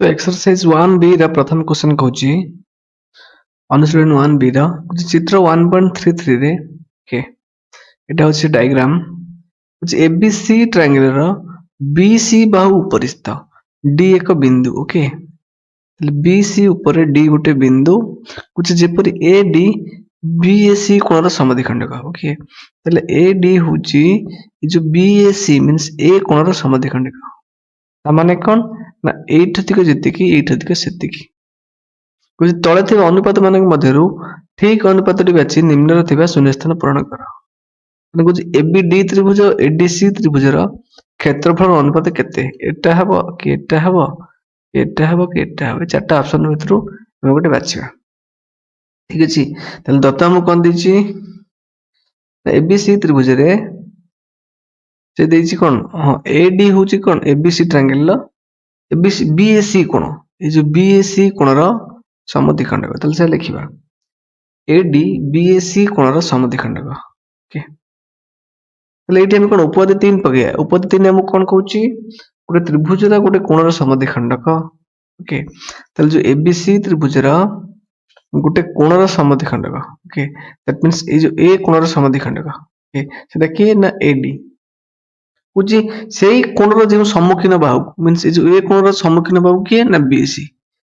तो exercise 1B ର ପ୍ରଥମ क्वेश्चन କହୁଛି ଅନୁଶୀଳନ 1B ର ଚିତ୍ର 1.33 ରେ ଓକେ ଏଟା ହଉଛି ଡାଇଗ୍ରାମ ହଉଛି ABC ଟ୍ରାୟାଙ୍ଗେଲ ର BC ବାହୁ ଉପରିସ୍ଥ D ଏକ ବିନ୍ଦୁ ଓକେ ତାହେଲେ BC ଉପରେ D ଗୋଟେ ବିନ୍ଦୁ ହଉଛି ଯେପରି AD BAC କୋଣର ସମଦ୍ୱିଖଣ୍ଡକ ଓକେ ତାହେଲେ AD ହଉଛି ଏ ଯୋଉ BAC ମିନ୍ସ A କୋଣର ସମଦ୍ୱିଖଣ୍ଡକ ତାମାନେ କଣ ନା ଏଇଠିକ ଯେତିକି ଏଇଠିକ ସେତିକି କହୁଛି ତଳେ ଥିବା ଅନୁପାତ ମାନଙ୍କ ମଧ୍ୟରୁ ଠିକ ଅନୁପାତଟି ବାଛି ନିମ୍ନରେ ଥିବା ଶୂନ୍ୟସ୍ଥାନ ପୂରଣ କର ମାନେ କହୁଛି ABD ତ୍ରିଭୁଜ ADC ତ୍ରିଭୁଜର କ୍ଷେତ୍ରଫଳ ଅନୁପାତ କେତେ ଏଟା ହବ କି ଏଟା ହବ ଏଟା ହବ କି ଏଟା ହବ ଚାରିଟା ଅପସନ ଭିତରୁ ଆମେ ଗୋଟେ ବାଛିବା ଠିକ ଅଛି ତାହେଲେ ଦତ୍ତ ଆମକୁ କଣ ଦେଇଛି ABC ତ୍ରିଭୁଜରେ ସେ ଦେଇଛି କଣ ହଁ AD ହଉଛି କଣ ABC ଟ୍ରାୟାଙ୍ଗେଲ ର ABC BAC କୋଣ ଏ ଯୋଉ BAC କୋଣର ସମଦ୍ୱିଖଣ୍ଡକ ତାହେଲେ ସେ ଲେଖିବା AD BAC କୋଣର ସମଦ୍ୱିଖଣ୍ଡକ ଓକେ ତାହେଲେ ଏଇଠି ଆମେ କଣ ଉପପାଦ୍ୟ 3 ପକେଇବା ଉପପାଦ୍ୟ 3 ଆମକୁ କଣ କହୁଛି ଗୋଟେ ତ୍ରିଭୁଜର ଗୋଟେ କୋଣର ସମଦ୍ୱିଖଣ୍ଡକ ଓକେ ତାହେଲେ ଯୋଉ ABC ତ୍ରିଭୁଜର ଗୋଟେ କୋଣର ସମଦ୍ୱିଖଣ୍ଡକ ଓକେ ଦ୍ୟାଟ୍ ମିନ୍ସ ଏ ଯୋଉ A କୋଣର ସମଦ୍ୱିଖଣ୍ଡକ ଓକେ ସେଟା କିଏ ନା AD ହଉଛି ସେଇ କୋଣର ଯେଉଁ ସମ୍ମୁଖୀନ ବାହୁ ମିନ୍ସ ଏ ଯୋଉ ଏ କୋଣର ସମ୍ମୁଖୀନ ବାହୁ କିଏ ନା BC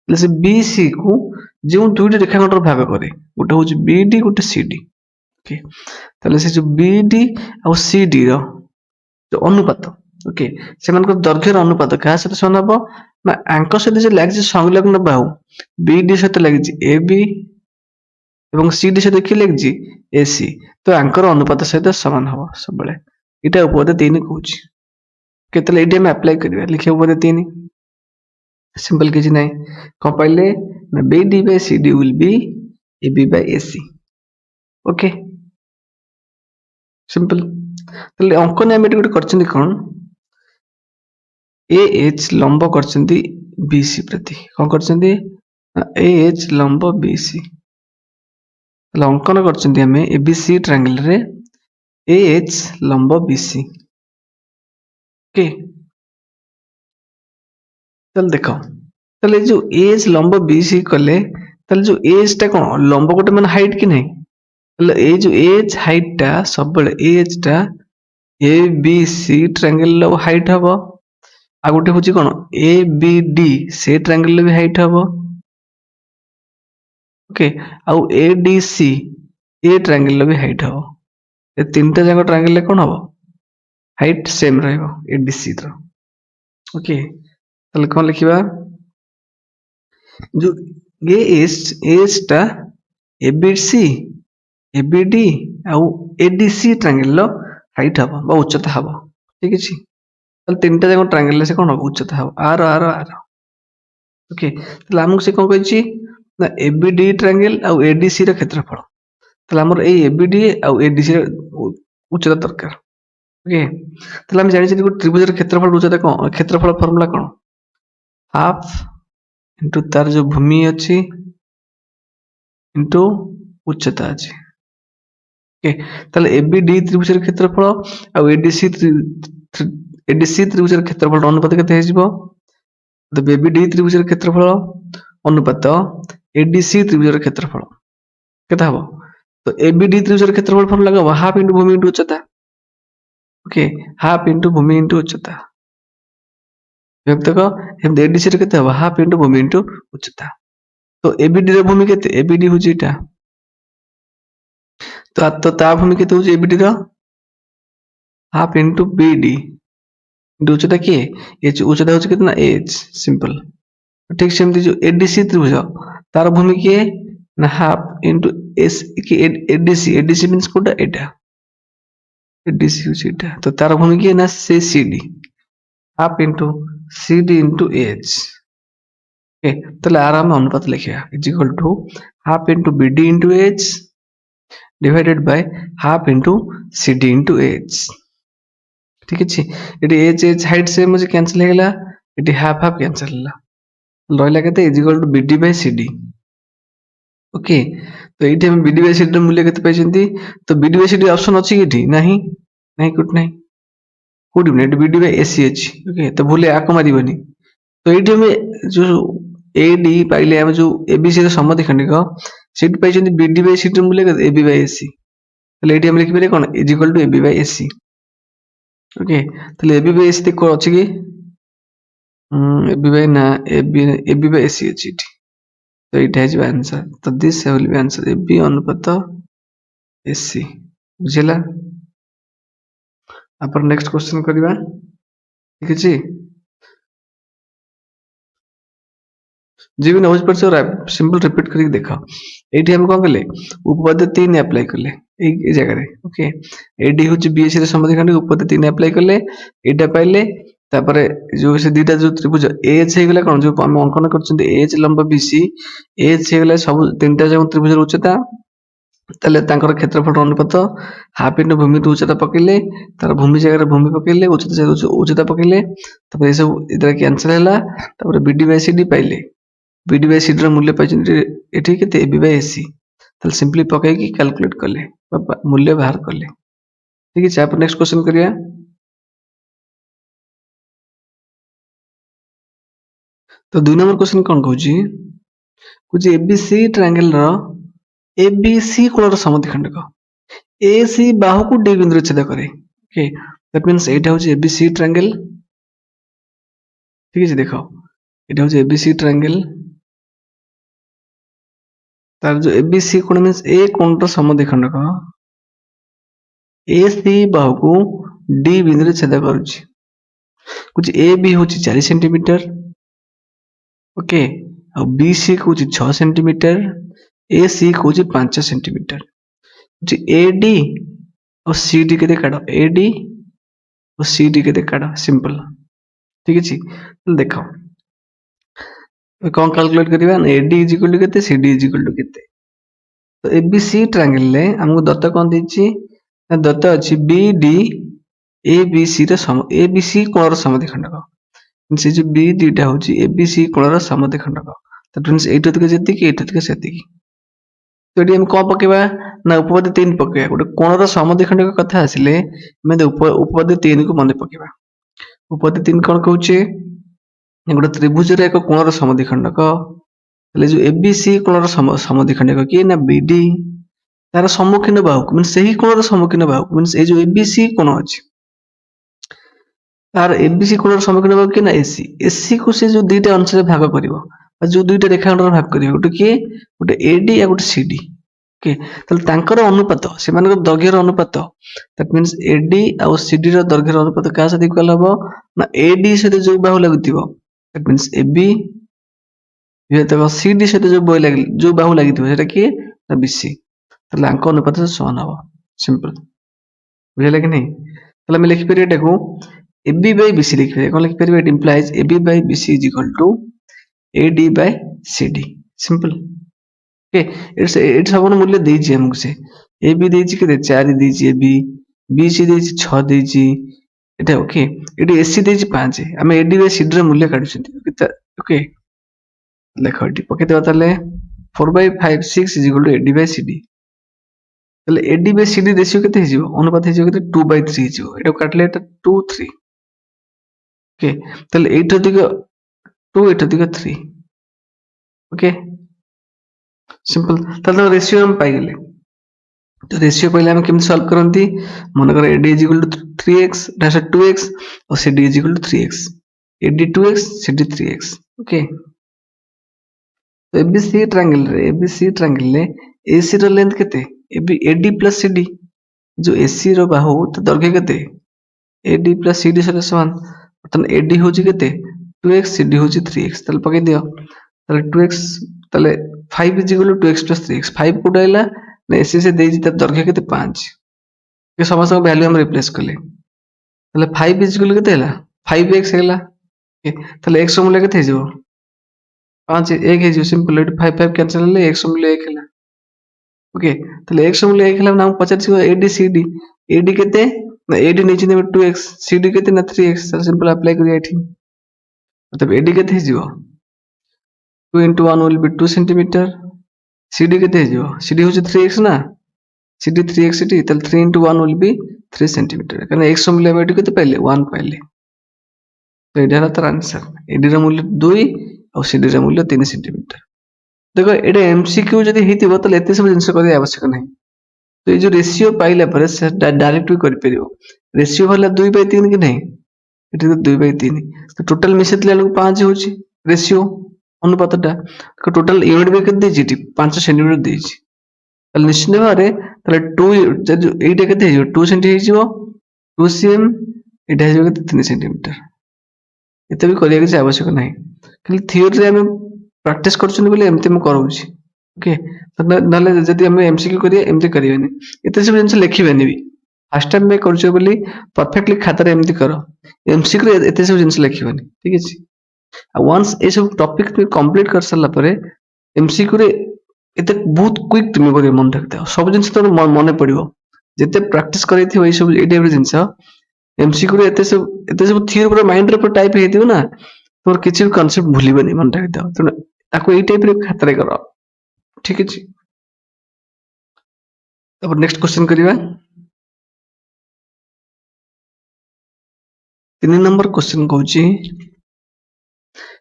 ତାହେଲେ ସେ BC କୁ ଯେଉଁ ଦୁଇଟି ରେଖାଖଣ୍ଡର ଭାଗ କରେ ଗୋଟେ ହଉଛି BD ଗୋଟେ CD ଓକେ ତାହେଲେ ସେ ଯୋଉ BD ଆଉ CD ର ଯୋଉ ଅନୁପାତ ଓକେ ସେମାନଙ୍କର ଦୈର୍ଘ୍ୟର ଅନୁପାତ କାହା ସହିତ ସମାନ ହବ ନା ଆଙ୍କ ସହିତ ଯେ ଲାଗିଛି ସଂଲଗ୍ନ ବାହୁ BD ସହିତ ଲାଗିଛି AB ଏବଂ CD ସହିତ କିଏ ଲାଗିଛି AC ତ ଆଙ୍କର ଅନୁପାତ ସହିତ ସମାନ ହବ ସବୁବେଳେ ଏଇଟା ଉପପାଦ୍ୟ 3 କହୁଛି କେତେବେଳେ ଏଇଠି ଆମେ ଆପ୍ଲାଏ କରିବା ଲିଖିବା ଉପପାଦ୍ୟ 3 ସିମ୍ପଲ କିଛି ନାହିଁ କଣ ପାଇଲେ ନା BD by CD will be AB by AC okay simple ତାହେଲେ ଅଙ୍କନ ଆମେ ଏଠି ଗୋଟେ କରିଛନ୍ତି କଣ AH ଲମ୍ବ କରିଛନ୍ତି BC ପ୍ରତି କଣ କରିଛନ୍ତି AH ଲମ୍ବ BC ତାହେଲେ ଅଙ୍କନ କରିଛନ୍ତି ଆମେ ABC ଟ୍ରାୟାଙ୍ଗେଲ ରେ AH ଲମ୍ବ BC ଓକେ ତାହେଲେ ଦେଖ ତାହେଲେ ଯୋଉ AH ଲମ୍ବ BC କଲେ ତାହେଲେ ଯୋଉ AH ଟା କଣ ଲମ୍ବ ଗୋଟେ ମାନେ ହାଇଟ୍ କି ନାହିଁ ତାହେଲେ ଏଇ ଯୋଉ AH ହାଇଟ୍ ଟା ସବୁବେଳେ AH ଟା ABC ଟ୍ରାୟାଙ୍ଗେଲ ର ହାଇଟ୍ ହବ ଆଉ ଗୋଟେ ହଉଛି କଣ ABD ସେ ଟ୍ରାୟାଙ୍ଗେଲ ର ବି ହାଇଟ୍ ହବ ଓକେ ଆଉ ADC ଏ ଟ୍ରାୟାଙ୍ଗେଲ ର ବି ହାଇଟ୍ ହବ ଏ ତିନିଟା ଯାକ ଟ୍ରାୟାଙ୍ଗେଲ ରେ କଣ ହବ ହାଇଟ୍ ସେମ୍ ରହିବ ADC ର ଓକେ ତାହେଲେ କଣ ଲେଖିବା ଯୋଉ AH ଟା ABC ABD ଆଉ ADC ଟ୍ରାୟାଙ୍ଗେଲ ର ହାଇଟ୍ ହବ ବା ଉଚ୍ଚତା ହବ ଠିକ ଅଛି ତାହେଲେ ତିନିଟା ଯାକ ଟ୍ରାୟାଙ୍ଗେଲ ରେ ସେ କଣ ହବ ଉଚ୍ଚତା ହବ ଆର ଓକେ ତାହେଲେ ଆମକୁ ସେ କଣ କହିଛି ନା ABD ଟ୍ରାୟାଙ୍ଗେଲ ଆଉ ADC ର କ୍ଷେତ୍ରଫଳ ତାହେଲେ ଆମର ଏଇ ABD ଆଉ ADC ର ଉଚ୍ଚତା ଦରକାର ଓକେ ତାହେଲେ ଆମେ ଜାଣିଛେ ଗୋଟେ ତ୍ରିଭୁଜର କ୍ଷେତ୍ରଫଳ ଉଚ୍ଚତା କଣ କ୍ଷେତ୍ରଫଳ ଫର୍ମୁଲା କଣ ହାଫ ଇଣ୍ଟୁ ତାର ଯୋଉ ଭୂମି ଅଛି ଇଣ୍ଟୁ ଉଚ୍ଚତା ଅଛି ଓକେ ତାହେଲେ ABD ତ୍ରିଭୁଜର କ୍ଷେତ୍ରଫଳ ଆଉ ADC ତ୍ରିଭୁଜର କ୍ଷେତ୍ରଫଳ ଅନୁପାତ କେତେ ହେଇଯିବ ABD ତ୍ରିଭୁଜର କ୍ଷେତ୍ରଫଳ ଅନୁପାତ ADC ତ୍ରିଭୁଜର କ୍ଷେତ୍ରଫଳ କେତେ ହବ ତ ABD ତ୍ରିଭୁଜର କ୍ଷେତ୍ରଫଳ ଫର୍ମୁଲା କଣ ହାଫ ଇଣ୍ଟୁ ଭୂମି ଇଣ୍ଟୁ ଉଚ୍ଚତା ଓକେ ହାଫ ଇଣ୍ଟୁ ଭୂମି ଇଣ୍ଟୁ ଉଚ୍ଚତା ବିଭକ୍ତକ ଏମିତି ADC ର କେତେ ହବ ହାଫ ଇଣ୍ଟୁ ଭୂମି ଇଣ୍ଟୁ ଉଚ୍ଚତା ତ ABD ର ଭୂମି କେତେ ABD ହଉଛି ଏଇଟା ତ ତା ଭୂମି କେତେ ହଉଛି ABD ର ହାଫ ଇଣ୍ଟୁ BD ଇଣ୍ଟୁ ଉଚ୍ଚତା କିଏ ଉଚ୍ଚତା ହଉଛି କେତେ ନା H ସିମ୍ପଲ ଠିକ ସେମିତି ଯୋଉ ADC ତ୍ରିଭୁଜ ତାର ଭୂମି କିଏ ନା ହାଫ ଇଣ୍ଟୁ ADC ମିନ୍ସ କୋଉଟା ଏଇଟା ADC ହଉଛି ଏଇଟା ତ ତାର ଭୂମି କିଏ ନା ସେ CD half into CD into H okay ତାହେଲେ ଆର ଆମେ ଅନୁପାତ ଲେଖିବା is equal to half into BD into H divided by half into CD into H ठीक है ये H हाइट सेम मुझे कैंसिल ହେଇଗଲା ଏଠି ହାଫ ହାଫ କ୍ୟାନ୍ସଲ ହେଲା ରହିଲା କେତେ is equal to BD by CD okay ତ ଏଇଠି ଆମେ BD by CD ର ମୂଲ୍ୟ କେତେ ପାଇଛନ୍ତି ତ BD by CD ଅପସନ ଅଛି କି ଏଠି ନାହିଁ ନାହିଁ କୋଉଠି ନାହିଁ କୋଉଠି ଏଠି BD by AC ଅଛି ଓକେ ତ ଭୁଲ ଆକୁ ମାରିବନି तो ये जो AD पाइले हम जो ABC ର ସମଦ୍ୱିଖଣ୍ଡିକ ସେଠି ପାଇଛନ୍ତି BD by CD ର ମୂଲ୍ୟ କେତେ AB by AC ତାହେଲେ ଏଠି ଆମେ ଲେଖିପାରିବା କଣ is equal to AB by AC okay ତାହେଲେ AB by AC କୋ ଅଛି କି AB by ନା AB by AC ଅଛି ଏଠି ତ ଏଇଟା ହେଇଯିବ आंसर ତ this will be answer AB ଅନୁପାତ AC ବୁଝିଲା ଆପଣ ନେକ୍ସଟ क्वेश्चन କରିବା ଠିକ ଅଛି जी भी नोज पर सिंपल रिपीट करके देखा एठी हम कोन कले उपपद 3 अप्लाई कले ए जगह रे ओके एडी होची बीएससी रे समद्विखंड उपपद 3 अप्लाई कले एटा पाइले तापरे जो से दीटा जो त्रिभुज एच हे गेला कोन जो हम अंकन करछन एच लंब बीसी एच हे गेला सब तीनटा जो त्रिभुज र उच्चता ताले तांकर क्षेत्रफल अनुपात हाफ इनटू भूमि टू उच्चता पकेले तार भूमि जगह रे भूमि पकेले उच्चता पकेले तापर ए सब इधर कैंसिल हैला तापर बीडी बाय सीडी पाइले बीडी बाय सीडी ର ମୂଲ୍ୟ ପାଇଛନ୍ତି ଏଠି କେତେ AB by AC ତାହେଲେ ସିମ୍ପଲି ପକେଇକି କ୍ୟାଲକୁଲେଟ କଲେ ମୂଲ୍ୟ ବାହାର କଲେ ଠିକ ଅଛି ଆପଣ ନେକ୍ସଟ क्वेश्चन करिया तो 2 नंबर क्वेश्चन कोन कहूची कुछ ABC ट्रायंगल ର ABC कोण ର समद्विखंडक AC बाहु को D बिंदु रे छेद करे ओके दैट मींस एटा होची ABC ट्रायंगल ठीक है देखो एटा होची ABC ट्रायंगल तार जो ABC कोण मींस A कोण रो समद्विखंडक AC बाहु को D बिंदु रे छेद करूची कुछ AB होची 4 सेंटीमीटर ओके और BC को 6 सेंटीमीटर AC को 5 सेंटीमीटर जी AD और CD के काढ AD और CD के काढ सिंपल ठीक अछि देखो कौन कैलकुलेट करिवा AD इज इक्वल टू केते CD इज इक्वल टू केते तो ABC ट्रायंगल ले हमको दत्त कोन देछि दत्त अछि BD ABC रे ABC कोण रो समद्विखंडक से जो BD टा होछि ABC कोण रो समद्विखंडक दैट मींस एटा तक जेति की एटा तक सेति की तो एडी हम को पकेबा ना उपपद 3 पकेबा गोटे कोण रो समद्विखंडक कथा आसिले हम उपपद 3 को मन पकेबा उपपद 3 कोन कहउचे गोटे त्रिभुज रे एक कोण रो समद्विखंडक तले जो ABC कोण रो समद्विखंडक की ना BD तार सम्मुखीन बाहु मींस सही कोण रो सम्मुखीन बाहु मींस ए जो ABC कोण अछि तार ABC कोण रो सम्मुखीन बाहु की ना AC को से जो दुईटा अंश रे भाग करिवो जो दुईटा रेखाखंड रे भाग करिवो गोटे की गोटे AD या गोटे CD ओके तले तांकर अनुपात से मानक दैर्घ्य रो अनुपात दैट मींस AD और CD रो दैर्घ्य रो अनुपात का साथ इक्वल हबो ना AD से जो बाहु लागुतिबो दैट मींस AB तो CD से जो बाहु लागिथिबो सेटा की ना BC तले अंक अनुपात से समान हबो सिंपल बुझले कि नहीं तले हम लिखि परिया देखो AB by BC लिखि परिया कोन लिखि परिया it implies AB by BC is equal to AD by CD simple okay it's सबन मूल्य देछि हमको से AB देछि केते 4 देछि AB BC देछि 6 देछि एटा ओके एटी AC देछि 5 हम AD by CD ର मूल्य काढुछंती ओके देखो एटी पके देबा ताले 4 by 5 6 is equal to AD by CD ताले AD by CD रेशियो केते हिजिवो अनुपात हिजिवो केते 2 by 3 हिजिवो एटा काटले एटा 2 3 ओके ताले 8 अधिक 2 8 अधिक 3 ओके सिंपल ताले रेशियो हम पाई गेले तो रेशियो पहले हम केम सॉल्व करंती मन कर AD is equal to 3x that's 2x और CD is equal to 3x AD 2x CD 3x okay तो ABC ट्रायंगल रे AC रो लेंथ केते AD प्लस CD जो AC रो बाहु तो दैर्घ्य केते AD प्लस CD से समान अर्थात AD होची केते 2x CD होची 3x तले पके दियो तले 2x तले 5 is equal to 2x plus 3x 5 code आइला ना AC से देजी त दैर्घ्य केते 5 के समस्त वैल्यू हम रिप्लेस करले तले 5 is equal केते हैला 5x हैला तले x मूल्य केते हिजो 5 1 हिजो सिंपल 5 5 कैंसिल ले x मूल्य 1 हैला ओके तले x मूल्य 1 हैला ना पचार AD CD AD केते ना AD नीचे 2x CD केते ना 3x सिंपल अप्लाई करिया एठी मतलब AD केते हिजो 2 into 1 will be 2 centimeter CD केते हिजो CD होची 3x ना CD 3x टी तले 3 into 1 will be 3 centimeter कारण x मूल्य एठी केते पाइले 1 पाइले तो एटा हला तार आंसर एडी ର मूल्य 2 ଆଉ ସିଡି ର मूल्य 3 सेंटीमीटर। देखो एटा एमसीक्यू जदी हेतिबो त एते सब जिंस करिया आवश्यक नाही। तो ये जो रेशियो पाइला पर से डायरेक्ट भी कर परिबो। रेशियो होला 2/3 कि नहीं एटी तो 2/3 तो टोटल मिसेतले लोग 5 होची रेशियो अनुपातटा तो टोटल यूनिट भी केते देछि 5 सेंटीमीटर देछि। ताले निश्चित भारे ताले 2 जदी एटा केते हिजो 2 सेंटी हिजो 2 सीएम एटा हिजो केते 3 सेंटीमीटर। एते भी करिया कि आवश्यक नाही खाली थियोरी रे हम प्रैक्टिस करछन बोले एमते हम करूछि ओके नले जदी हम एमसीक्यू करिया एमते करिवेनी एते सब जिंस लिखिबेनी भी फर्स्ट टाइम में करछो बोली परफेक्टली खाता रे एमते करो एमसीक्यू रे एते सब जिंस लिखिबेनी ठीक अछि वंस ए सब टॉपिक पे कंप्लीट कर सरला परे एमसीक्यू रे एते बहुत क्विक तुम करियो मन रखता सब जिंस तो मन पड़िबो जेते प्रैक्टिस करैथि ओइ सब ए टाइप रे जिंस एमसीक्यू रे एते सब थियोरी पूरा माइंड रे पूरा टाइप हेतियो ना तोर किछि कांसेप्ट भूलिबेनी मन रखता तो ताको ए टाइप रे खाता रे करो ठीक अछि। अब नेक्स्ट क्वेश्चन करिवा 3 नंबर क्वेश्चन कहूची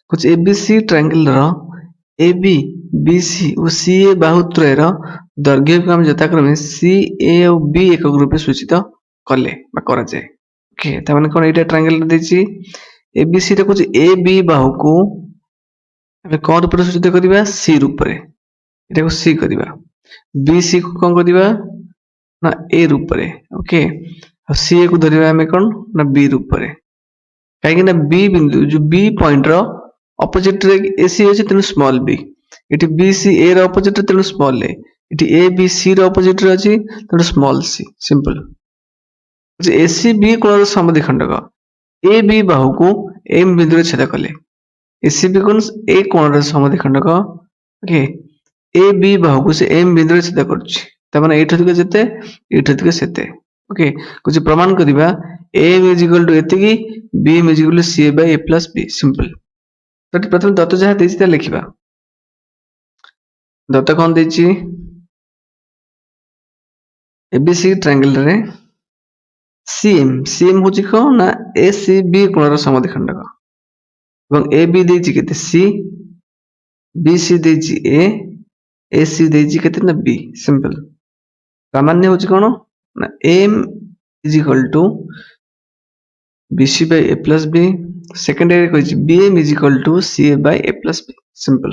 कुछ एबीसी ट्रायंगल रो AB BC और CA बाहुत्रय रो दैर्घ्य को हम यथाक्रमे CA और B एकक रूपे सूचित कले बा करा जाय ओके त माने कोन एटा ट्रायंगल देछि ABC रे कुछ AB बाहु को हमें कोन रूप सूचित करिवा C रूप रे एटा को C करिवा BC को कोन करिवा ना A रूप रे ओके और CA को धरिवा हमें कोन ना B रूप रे काहे कि ना B बिंदु जो B पॉइंट रो ऑपोजिट रे AC अछि तेनु स्मॉल b इटी BC A रो ऑपोजिट तेनु स्मॉल a इटी ABC रो ऑपोजिट रे अछि तेनु small c simple AC B कोण रो समद्विखंडक AB बाहु को M बिंदु रे छेद कले AC B कोण A कोण रो समद्विखंडक ओके AB बाहु को से M बिंदु रे छेद करछि त माने एठो दिके जते एठो दिके सेते ओके कुछ प्रमाण करिबा AM एतिकी BM CA by A plus B simple तो प्रथम दत्त जहाँ देछि ता लिखिबा दत्त कोन देछि ABC ट्रायंगल रे CM होछि कोन ना ACB कोण रो समद्विखंडक ଏବଂ AB देछि केते C BC देछि A AC देछि केते ना B सिंपल सामान्य होछि कोन ना AM BC by A plus B secondary कहि BM CA by A plus B simple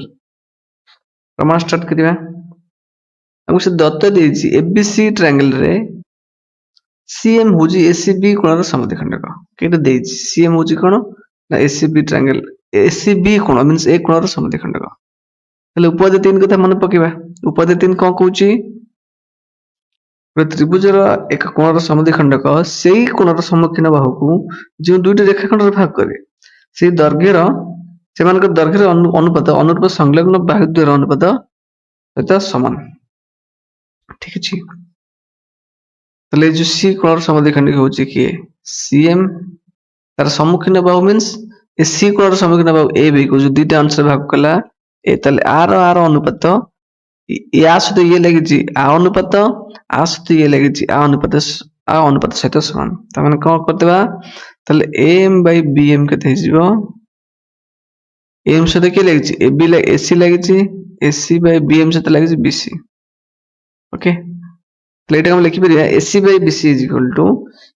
प्रमाण स्टार्ट करिवा हमको से दत्त देछि ABC ट्रायंगल रे CM होछि ACB कोण रो समद्विखंडक केते देछि CM होछि कोन ना ACB ट्रायंगल ACB कोण मींस A कोण रो समद्विखंडक तले उपाध्याय 3 कथा मन पकेबा उपाध्याय 3 कोन कहूछि त्रिभुज एक कोण समद्विखंडक सेही कोण सम्मुखीन बाहु को जो दुईटी रेखाखंड भाग करे से दैर्घ्यर सेमानक दैर्घ्यर अनुपात अनुरूप संलग्न बाहुद्वयर अनुपात सहित समान ठीक अछि तले जो C कोण समद्विखंडक होछि कि CM तार सम्मुखीन बाहु मींस ए C कोण सम्मुखीन बाहु AB को जो दुईटा अंश भाग कला ए तले आर अनुपात या सहित ये लागिछि आ अनुपात आ सहित ये लागिछि आ अनुपात सहित समान त माने कोन करदेबा तले AM by BM केते हिजिबो AM सहित के लागिछि AB AC लागिछि AC by BM सहित लागिछि BC ओके तले एटा हम लिखि परिया AC by BC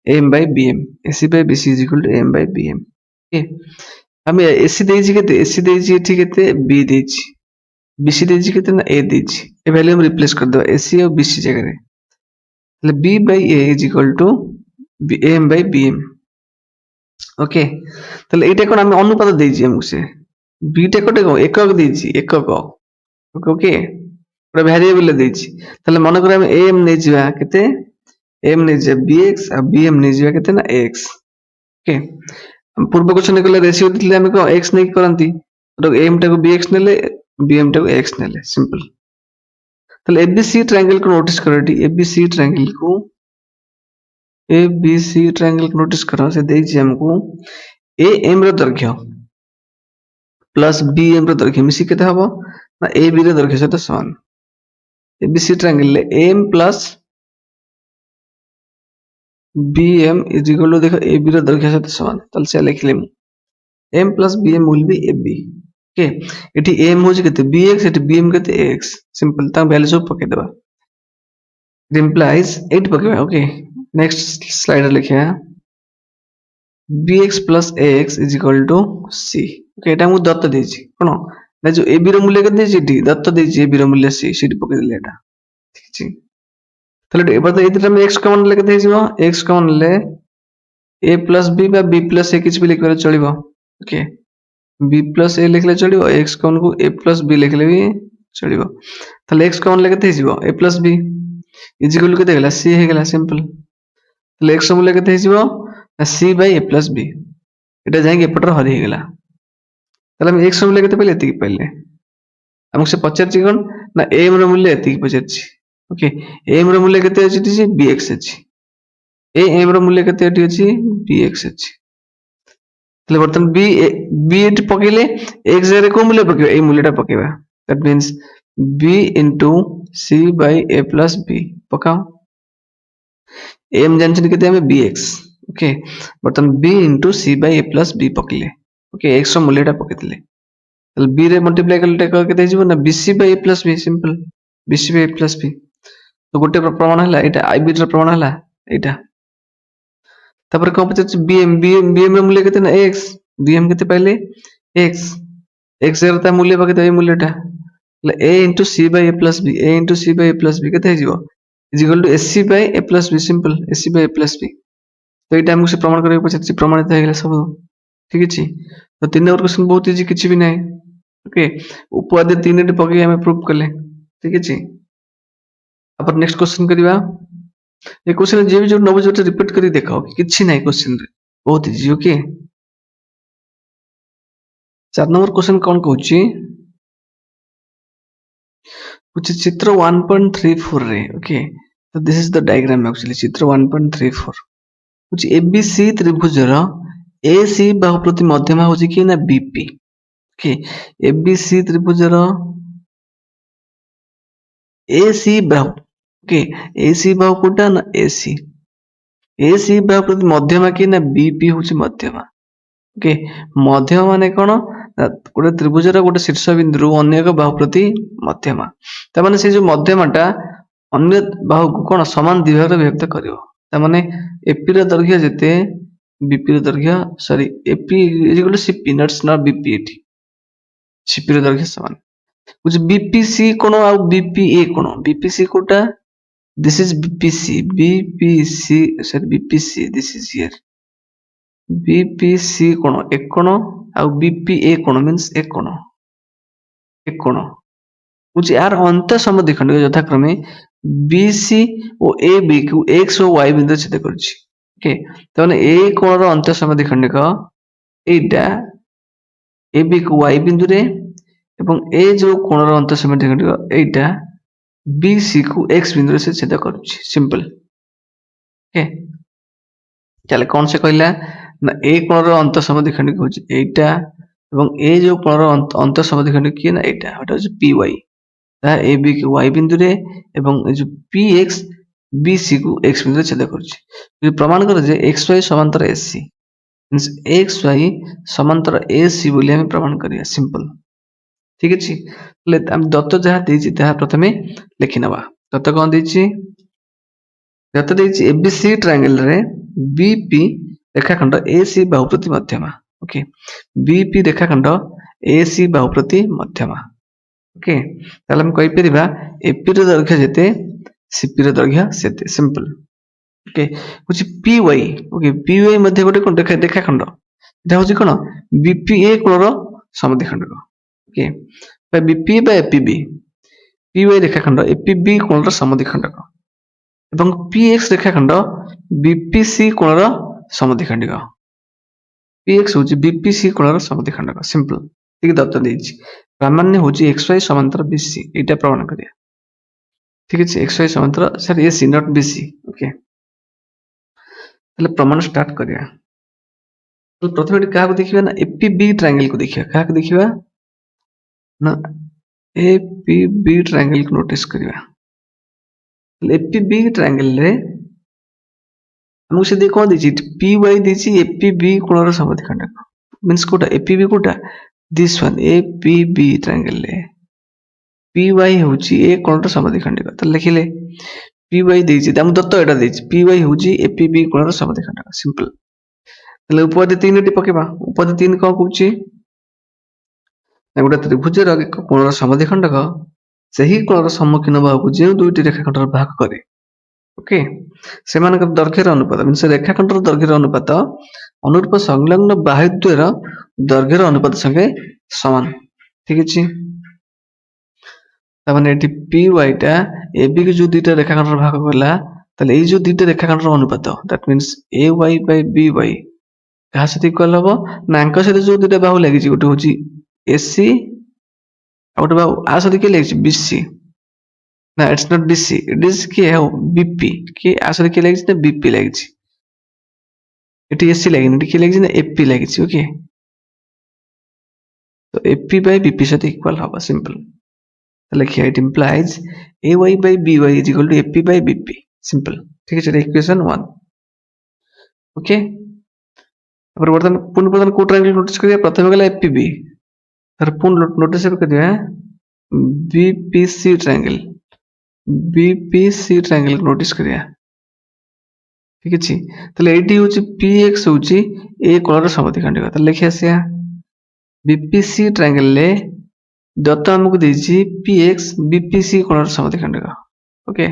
AM by BM AC by BC AM by BM okay हम AC देछि केते AC देछि एठी केते B देछि BC देछि केते ना A देछि ए वैल्यू हम रिप्लेस कर देबा AC और BC जगह रे तले B by A AM by BM okay तले एटा कोन हम अनुपात देछि हमकु से B टा कोटे को एकक देछि एकक ओके पूरा वेरिएबल देछि तले मन कर हम AM नै जिवा केते AM नै जे BX आ BM नै जिवा केते ना AX ओके पूर्व क्वेश्चन कले रेशियो दिले हम को X नै करंती तो AM टा को BX नेले BM टा को X नेले सिंपल तले ABC ट्रायंगल को नोटिस करो ABC ट्रायंगल को नोटिस करो से देछि हमको AM रो दैर्घ्य प्लस BM रो दैर्घ्य मिसी केते हबो ना AB रो दैर्घ्य सहित समान ABC ट्रायंगल ले AM प्लस BM देखो AB रो दैर्घ्य सहित समान तले से लिखले m plus bm will be ab okay एठी m होची केते bx एठी bm केते ax सिंपल ता वैल्यू सब पके देबा इट इंप्लाइज 8 पकेबा ओके नेक्स्ट स्लाइड लिखिया bx plus ax is equal to c okay एटा मु दत्त देछि कोन ना जो ab रो मूल्य केते देछि एठी दत्त देछि ab रो मूल्य c सीटी पके देले एटा ठीक अछि ताले एबा तो एतिर हम x कॉमन लेके देजिबो x कॉमन ले a plus b बा b plus a किछ भी लिखले चलिबो ओके b plus a लिखले चलिबो x कॉमन को a plus b लिखले भी चलिबो ताले x कॉमन लेके देजिबो a plus b is equal केते गेला c हे गेला सिंपल ताले x मूल्य केते देजिबो c by a plus b एटा जाय के एपटर हरि हे गेला ताले हम x मूल्य केते पहिले एति पहिले हमक से पचारछि कोन ना m रो मूल्य एति पचारछि ओके m रो मूल्य केते अछि दिछि bx अछि ए m रो मूल्य केते एति अछि bx अछि ताले बर्तन b एति पकेले x रे को मूल्य पकेबा ए मूल्यटा पकेबा that means b into c by a plus b पकाओ m जानछन केते हमें bx ओके बर्तन b into c by a plus b पकेले ओके x रो मूल्यटा पकेतले ताले b रे मल्टीप्लाई करले केते हिजबो ना bc by a plus b simple bc by a plus b तो गोटे प्रमाण हला एटा ib रो प्रमाण हला एटा तापर को पछ bm रो मूल्य केते ना x bm केते पहले x रे ता मूल्य पकेते ए मूल्यटा a into c by a plus b a into c by a plus b केते हिजबो is equal to sc by a plus b simple sc by a plus b तो एटा हमसे प्रमाण करे पछ प्रमाणित हो गेला सब ठीक अछि तो 3 नंबर क्वेश्चन बहुत इजी किछि भी नै ओके उपवाद्य 3 रे पके हमें प्रूफ करले ठीक अछि अपन नेक्स्ट क्वेश्चन करिवा ये क्वेश्चन जे भी जो नबो जो रिपीट करी देखाओ किछि नै क्वेश्चन रे बहुत इजी ओके 4 नंबर क्वेश्चन कोन कहूची कुछ चित्र 1.34 रे ओके तो this is the diagram actually चित्र 1.34 कुछ एबीसी त्रिभुज रो एसी बाहुप्रति मध्यमा होची कि ना बीपी ओके एबीसी त्रिभुज रो एसी बाहु ओके एसी बाहु कोटा ना एसी बाहुप्रति मध्यमा कि ना बीपी होची मध्यमा ओके मध्यमा माने कोन गोटे त्रिभुज रो गोटे शीर्ष बिंदु अन्य एक बाहु प्रति मध्यमा त माने से जो मध्यमाटा अन्य बाहु को कोन समान विभाग रे विभक्त करिवो त माने एपी रो दैर्घ्य जेते बीपी रो दैर्घ्य sorry AP is equal to CP not BP एटी सीपी रो दैर्घ्य समान कुछ बीपीसी कोन आ बीपीए कोन बीपीसी कोटा this is BPC sorry BPC this is here BPC कोन एक कोन आ बीपीए कोन मींस एक कोन कुछ यार अंत समद्विखंड यथाक्रमे बीसी और एबी को एक्स और वाई बिंदु छेद करछि ओके त माने ए कोण रो अंत समद्विखंड एटा एबी को वाई बिंदु रे एवं ए जो कोण रो अंत समद्विखंड एटा बीसी को एक्स बिंदु रे से छेद करछि सिंपल ओके चले कौन से कहला ना ए कोण रो अंत समद्विखंड होछि एटा एवं ए जो कोण रो अंत समद्विखंड कि ना एटा हटा होछि पी वाई ता ए बी को y बिंदु रे एवं ए जो px bc को x बिंदु रे छेद करछि ये प्रमाण कर जे xy समांतर ac मींस xy समांतर ac बोली हम प्रमाण करिया सिंपल ठीक अछि ले हम दत्त जहा देछि ता प्रथमे लिखि नबा दत्त कोन देछि दत्त देछि abc ट्रायंगल रे bp रेखाखंड ac बाहुप्रति मध्यमा ओके bp रेखाखंड ac बाहुप्रति मध्यमा ओके ताले हम कहि परिबा एपी रो दैर्घ्य जेते सीपी रो दैर्घ्य सेते सिंपल ओके कुछ P Y okay P Y मध्ये गोटे कोन देखा खंड एटा होची कोन बीपीए कोन रो समद्विखंड okay by BP by APB P Y रेखा खंड एपीबी कोन रो समद्विखंड एवं पीएक्स रेखा खंड बीपीसी कोन रो समद्विखंड पीएक्स होची बीपीसी कोन रो समद्विखंड सिंपल ठीक दत्त देछि प्रामाण्य होची xy समांतर bc एटा प्रमाण करिया ठीक है xy समांतर sir ac not bc okay तले प्रमाण स्टार्ट करिया तो प्रथम का देखिबा ना एपीबी ट्रायंगल को देखिबा का देखिबा ना एपीबी ट्रायंगल को नोटिस करिबा एपीबी ट्रायंगल रे हमु से देखो दिछि py दिछि एपीबी कोण रो समद्विखंड मीन्स कोटा एपीबी कोटा दिस वन एपीबी ट्रायंगल ले पीवाई होची ए कोणर समद्विखंडिक तो लिखिले पीवाई देछि हम दत्त एटा देछि पीवाई होची एपीबी कोणर समद्विखंडिक सिंपल तले उपाधि 3 टी पकेबा उपाधि 3 को कहूची गोटे त्रिभुजर एक कोणर समद्विखंडक सही कोणर सम्मुखीन बाहु जे दुईटी रेखाखंडर भाग करे ओके सेमानकर दैर्घ्यर अनुपात मीन्स रेखाखंडर दैर्घ्यर अनुपात अनुरूप संलग्न बाहुद्वयर दैर्घ्यर अनुपात संगे समान ठीक अछि तमाने एटी पी वाई टा एबी के जो दुईटा रेखाखंडर भाग करला तले ए जो दुईटा रेखाखंडर अनुपात that means A Y by B Y कहा सहित इक्वल हबो ना अंक सहित जो दुईटा बाहु लागि गोटे होची एसी आ गोटे बाहु आ सहित के लागि बीसी ना it's not BC it is के हो बीपी के आ सहित के लागि ना बीपी लागि एटी एसी लागि एटी के लागि ना एपी लागि ओके तो एपी बाय बीपी सहित इक्वल हबो सिंपल लिखिए it implies ay by by is equal to ap by bp simple ठीक है इक्वेशन 1 ओके अब वर्तमान पुनः प्रथम को ट्रायंगल नोटिस करिया प्रथम गला एपीबी तर पुनः नोटिस करिया बीपीसी ट्रायंगल नोटिस करिया ठीक अछि तले एटी होची पीएक्स होची ए कोणर समद्विखंडिक त लिखि आसिया बीपीसी ट्रायंगल ले दत्त हमको देछि पीएक्स बीपीसी कोणर समद्विखंडिक ओके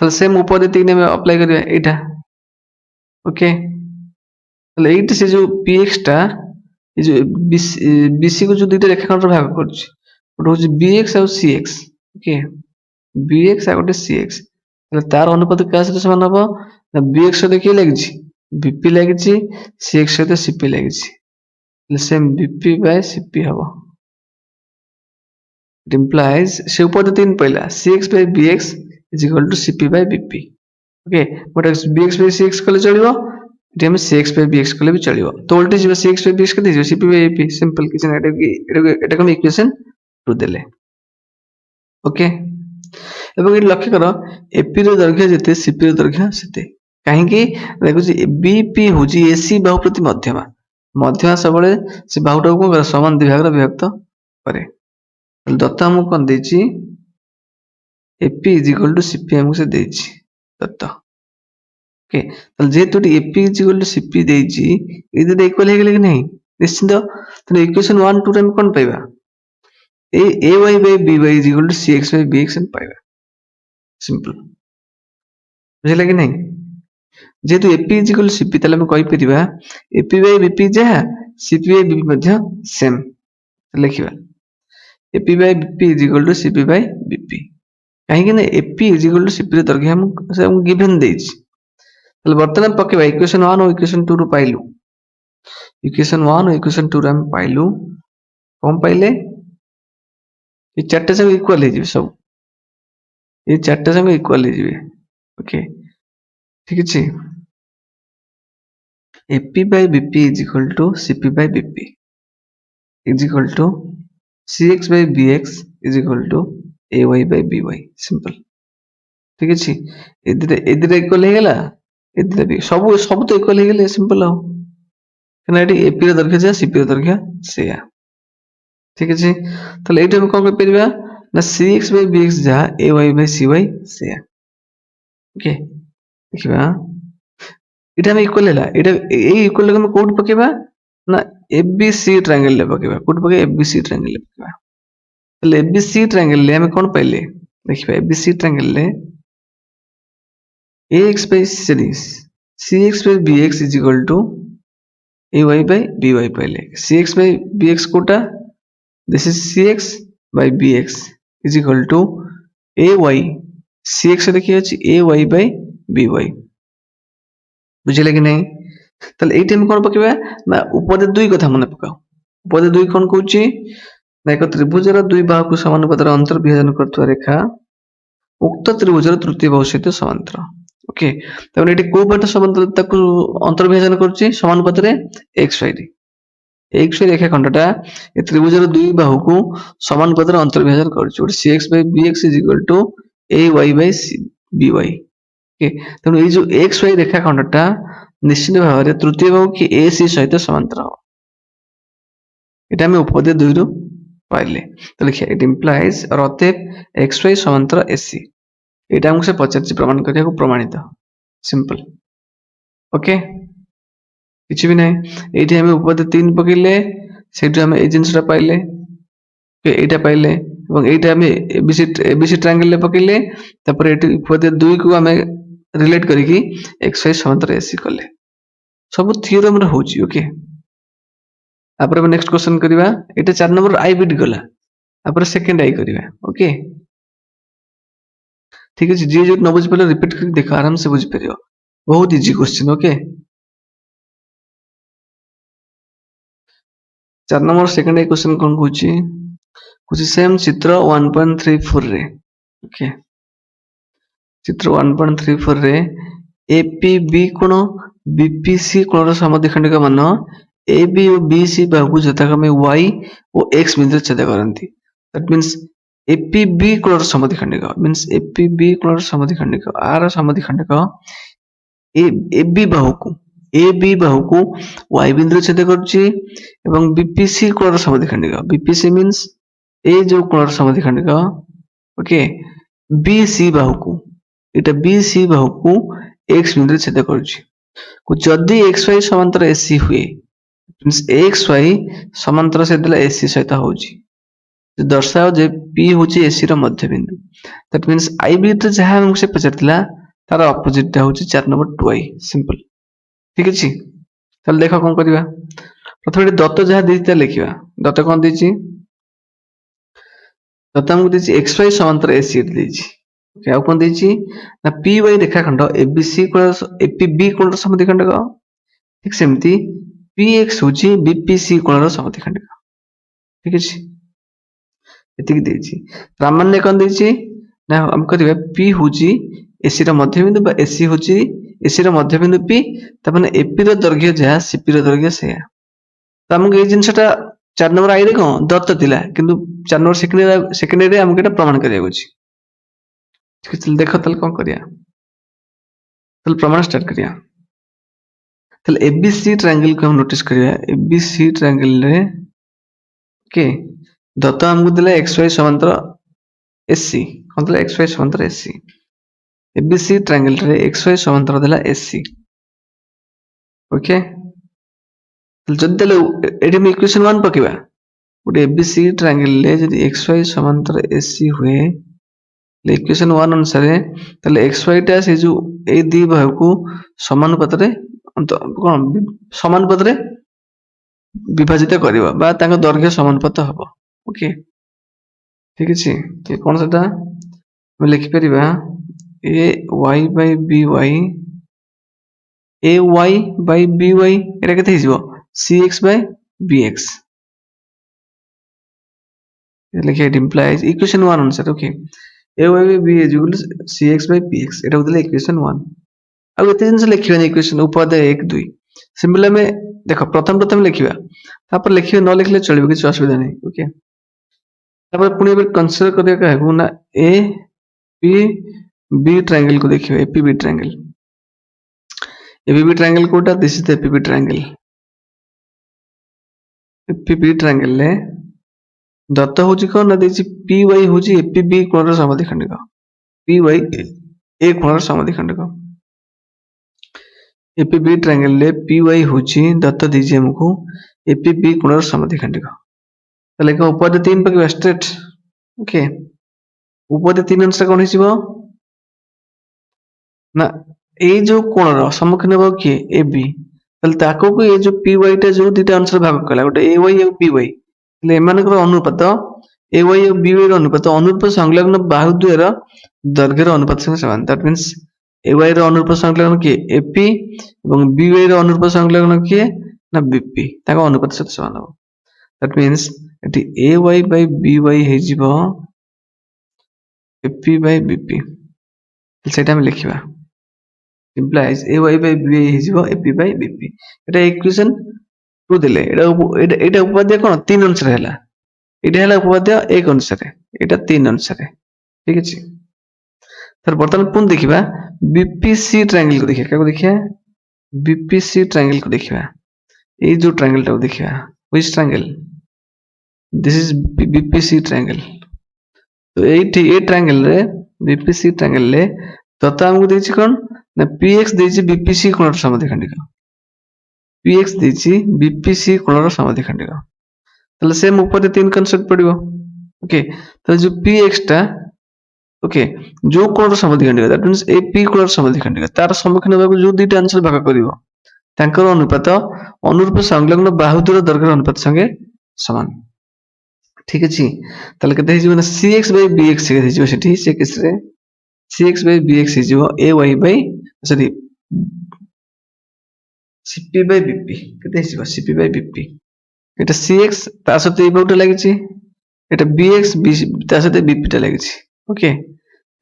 तले सेम उपाधि 3 में अप्लाई करिया एटा ओके तले एट से जो पीएक्स टा ये जो बीसी को जो दुईटा रेखाखंड भाग करछि गोटे होछि बीएक्स और सीएक्स ओके बीएक्स आ गोटे सीएक्स तले तार अनुपात का सहित समान हबो ना बीएक्स सहित के लागिछि बीपी लागिछि सीएक्स सहित सीपी लागिछि तले सेम बीपी बाय सीपी हबो it implies से उपाधि 3 पहला cx by bx is equal to cp by bp okay but bx by cx कले चलिबो एटी हम cx by bx कले भी चलिबो तो उल्टे जे cx by bx के दिजो cp by ap सिंपल किछ ना एटा हम इक्वेशन 2 देले ओके एबो ये लक्ष्य करो ap रो दैर्घ्य जते cp रो दैर्घ्य सेते काहे कि देखो जे bp होजी ac बाहु प्रति मध्यमा सबले से बाहुटा को समान विभाग रो विभक्त करे दत्त हमको कौन देछि AP is equal to CP हमको से देछि दत्त ओके तो जेतु AP is equal to CP देछि इदे दे इक्वल हे गेले कि नहीं निश्चित तो इक्वेशन 1 2 रे हम कोन पाइबा A Y by B Y is equal to CX by BX हम पाइबा सिंपल बुझले कि नहीं जेतु AP is equal to CP तले हम कहि परिबा एपी बाय बीपी जहा सीपी बाय बीपी मध्य सेम लिखिबा AP by BP is equal to CP by BP काहे कि ना AP is equal to CP रे दैर्घ्य हम गिवन देछि तले वर्तमान पकेबा इक्वेशन 1 और इक्वेशन 2 रो पाइलु इक्वेशन 1 और इक्वेशन 2 रे हम पाइलु कोन पाइले ये चारटे संग इक्वल हे जिवे सब ये चारटे संग इक्वल हे जिवे ओके ठीक अछि AP by BP is equal to CP by BP is equal to cx by bx is equal to ay by by simple ठीक अछि एदिरे इक्वल हे गेला एदिरे भी सब तो इक्वल हे गेले सिंपल हो कना एटी एपी रे दैर्घ्य जा सीपी रे दैर्घ्य सेया ठीक अछि तले एटी हम कोन कर परिबा ना cx by bx जा ay by cy सेया ओके देखिबा एटा हम इक्वल हेला एटा ए इक्वल हम कोड पकेबा ना एबीसी ट्रायंगल ले पकेबा कोड पके एबीसी ट्रायंगल ले पकेबा तले एबीसी ट्रायंगल ले हम कोन पाइले देखिबा एबीसी ट्रायंगल ले ax by series cx by bx is equal to ay by by पाइले cx by bx कोटा this is cx by bx is equal to ay cx देखिए अछि ay by by बुझले कि नहीं तले एटी हम कोन पकेबा ना उपाधि 2 कथा मने पकाओ उपाधि 2 कोन कहूची ना एक त्रिभुजर दुई बाहु समानुपातर अंतर विभाजन करतवा रेखा उक्त त्रिभुजर तृतीय बाहु सहित समांतर ओके तबने एटी को बाटा समांतर ताकू अंतर विभाजन करची समानुपातर xy रे xy रेखाखंडटा ए त्रिभुजर दुई बाहु को समानुपातर अंतर विभाजन करची cx by bx is equal to ay by by okay तबने ए जो xy रेखाखंडटा निश्चित भाव तृतीय बाहु की AC सहित समांतर हो এটা আমি উপপাদ্য 2 ରୁ পাইলে তো লিখিয়া ইট ইমপ্লাইজ অতএব xy সমান্তর এসি এটা আমাকে সে পচারছি প্রমাণ କରିବାକୁ প্রমাণিত সিম্পল ওকে କିଛି ବି ନାହିଁ ଏଇଠି ଆମେ ଉପପାଦ୍ୟ 3 ପକେଇଲେ ସେଇଠୁ ଆମେ ଏଇ ଜିନିଷଟା ପାଇଲେ ଏଇଟା ପାଇଲେ ଏବଂ ଏଇଟା ଆମେ ଏବିସି ଟ୍ରାଙ୍ଗେଲରେ ପକେଇଲେ ତାପରେ ଏଠି ଉପପାଦ୍ୟ 2 କୁ ଆମେ ରିଲେଟ କରିକି xy ସମାନ୍ତର ଏସି କଲେ ସବୁ ଥିଓରମରେ ହଉଛି ଓକେ ତାପରେ ଆମେ ନେକ୍ସଟ କ୍वेଶ୍ଚନ କରିବା ଏଇଟା 4 ନମ୍ବର ଆଇ ବିଟ୍ ଗଲା ତାପରେ ସେକେଣ୍ଡ ଆଇ କରିବା ଓକେ ଠିକ ଅଛି ଯିଏ ଯୋଉ ନ ବୁଝି ପାରିଲେ ରିପିଟ କରିକି ଦେଖ ଆରାମସେ ବୁଝିପାରିବ ବହୁତ easy question okay 4 number second ए क्वेश्चन कौन कुछ सेम चित्र 1.34 रे ओके चित्र 1.34 रे एपीबी कोण बीपीसी कोणर समद्विखंडिक मान एबी और बीसी बाहु यथाक्रमे y और x बिंदु छेद करंती दैट मींस एपीबी कोणर समद्विखंडिक मींस एपीबी कोणर समद्विखंडिक आर समद्विखंडिक एबी बाहु को AB बाहु को y बिंदु छेद करछि एवं बीपीसी कोणर समद्विखंडिक बीपीसी मींस ए जो कोणर समद्विखंडिक ओके बीसी बाहु को एटा बीसी बाहु को x बिंदु छेद करछि को जदी xy समांतर AC हुए मींस xy समांतर से देला AC सहित होछि दर्शाओ जे P होछि AC रो मध्य बिंदु दैट मींस IB तो जहां हमसे पचरतिला तार ऑपोजिट टा होछि 4 नंबर 2i सिंपल ठीक अछि चल देखो कोन करबा प्रथमे दत्त जहां देइता लिखिबा दत्त कोन देछि दत्त हमकु देछि xy समांतर AC देछि ओके आ कोन देछि ना py रेखाखंड ABC कोण APB कोणर समद्विखंडक ठीक सेमती px होछि BPC कोणर समद्विखंडक ठीक अछि एतिक देछि सामान्य कोन देछि ना हम करबा p होछि AC रो मध्यबिंदु बा AC होछि AC रो मध्यबिंदु p त माने AP रो दैर्घ्य जहा CP रो दैर्घ्य सेया त हमके ए जिंसटा 4 नंबर आई रे कोन दत्त थिला किंतु 4 नंबर सेकेंड रे हमके एटा प्रमाण करिया अछि ठीक चल देखो तल कोन करिया तल प्रमाण स्टार्ट करिया तल ABC ट्रायंगल को हम नोटिस करिया ABC ट्रायंगल रे ओके दत्त हमकु दिले xy समांतर AC कोन दिले xy समांतर AC ABC ट्रायंगल रे xy समांतर देला AC ओके जदि देले एडी हम इक्वेशन 1 पकेबा गुटे ABC ट्रायंगल ले जदि xy समांतर AC हुए ले इक्वेशन 1 अनुसार तले xy टा से जो ए दी बाहु को समानुपात रे कोन समानुपात रे विभाजित करबा बा तांको दैर्घ्य समानुपात हबो ओके ठीक अछि कि कोन सेटा हम लिखि परिबा ay by by ay by by एटा केते हिजबो cx by bx लिखे इट इंप्लाइज इक्वेशन 1 अनुसार okay ay by b is equal to cx by px एटा होतले इक्वेशन 1 आ एते जिंस लिखिबा इक्वेशन उपादाय 1 2 सिंपल में देखो प्रथम लिखिबा तापर लिखिबा न लिखले चलिबो किछ असुविधा नहीं ओके तापर पुनी कंसीडर करिया कहबो ना ए पी बी ट्रायंगल को देखियो एपीबी ट्रायंगल एपीबी ट्रायंगल कोटा this is the APB triangle ले दत्त होची कोन ना देछि पीवाई होची एपीबी कोणर समद्विखंडक पीवाई ए कोणर समद्विखंडक एपीबी ट्रायंगल ले पीवाई होची दत्त दीजिए हमको एपीबी कोणर समद्विखंडक तले को उपाद्य 3 पके स्ट्रेट ओके उपाद्य 3 अनुसार कोन हिसिबो ना ए जो कोणर सम्मुखीन हो कि एबी तले ताको को ए जो पीवाई टा जो दिटा अनुसार भाग कला गोटे एवाई और बीवाई तले एमानकर अनुपात एवाई और बीवाई रो अनुपात संलग्न बाहु द्वयर दैर्घ्य रो अनुपात संगे समान दैट मींस एवाई रो अनुपात संलग्न कि एपी एवं बीवाई रो अनुपात संलग्न कि ना बीपी ताको अनुपात से समान हो दैट मींस एटी एवाई बाय बीवाई हे जिवो एपी बाय बीपी सेटा हम लिखिबा implies ay by b हिजिबो ap by bp एटा इक्वेशन 2 दिले एटा उपाद्य कोन 3 अनुसार हैला एटा हैला उपाद्य 1 अनुसार एटा 3 अनुसार ठीक अछि तर वर्तमान पुन देखिबा बीपीसी ट्रायंगल को देखिया का देखिया बीपीसी ट्रायंगल को देखिबा ए जो ट्रायंगल टा देखिया which triangle this is BPC triangle. तो एठी ए ट्रायंगल रे बीपीसी ट्रायंगल रे तथा हमको देछि कोन ना पीएक्स देछि बीपीसी कोणर समद्विखंडिक। पीएक्स देछि बीपीसी कोणर समद्विखंडिक। ताले सेम ऊपर 3 कॉन्सेप्ट पड़िबो। ओके तो जो पीएक्स टा ओके जो कोणर समद्विखंडिक दैट मींस ए पी कोणर समद्विखंडिक तार सम्मुखीन होबाकू जो दुईटा आंसर भाग करिवो तांकर अनुपात अनुरूप संलग्न बाहु दूर दर्घ्य अनुपात संगे समान। ठीक अछि ताले केते हिजो ना cx / bx केते हिजो सेठी से केस रे cx / bx हिजो ay / सॉरी cp / bp केते हिजो cp / bp एटा cx ता सते ए बाउटा लागिछि एटा bx ता सते bp टा लागिछि। ओके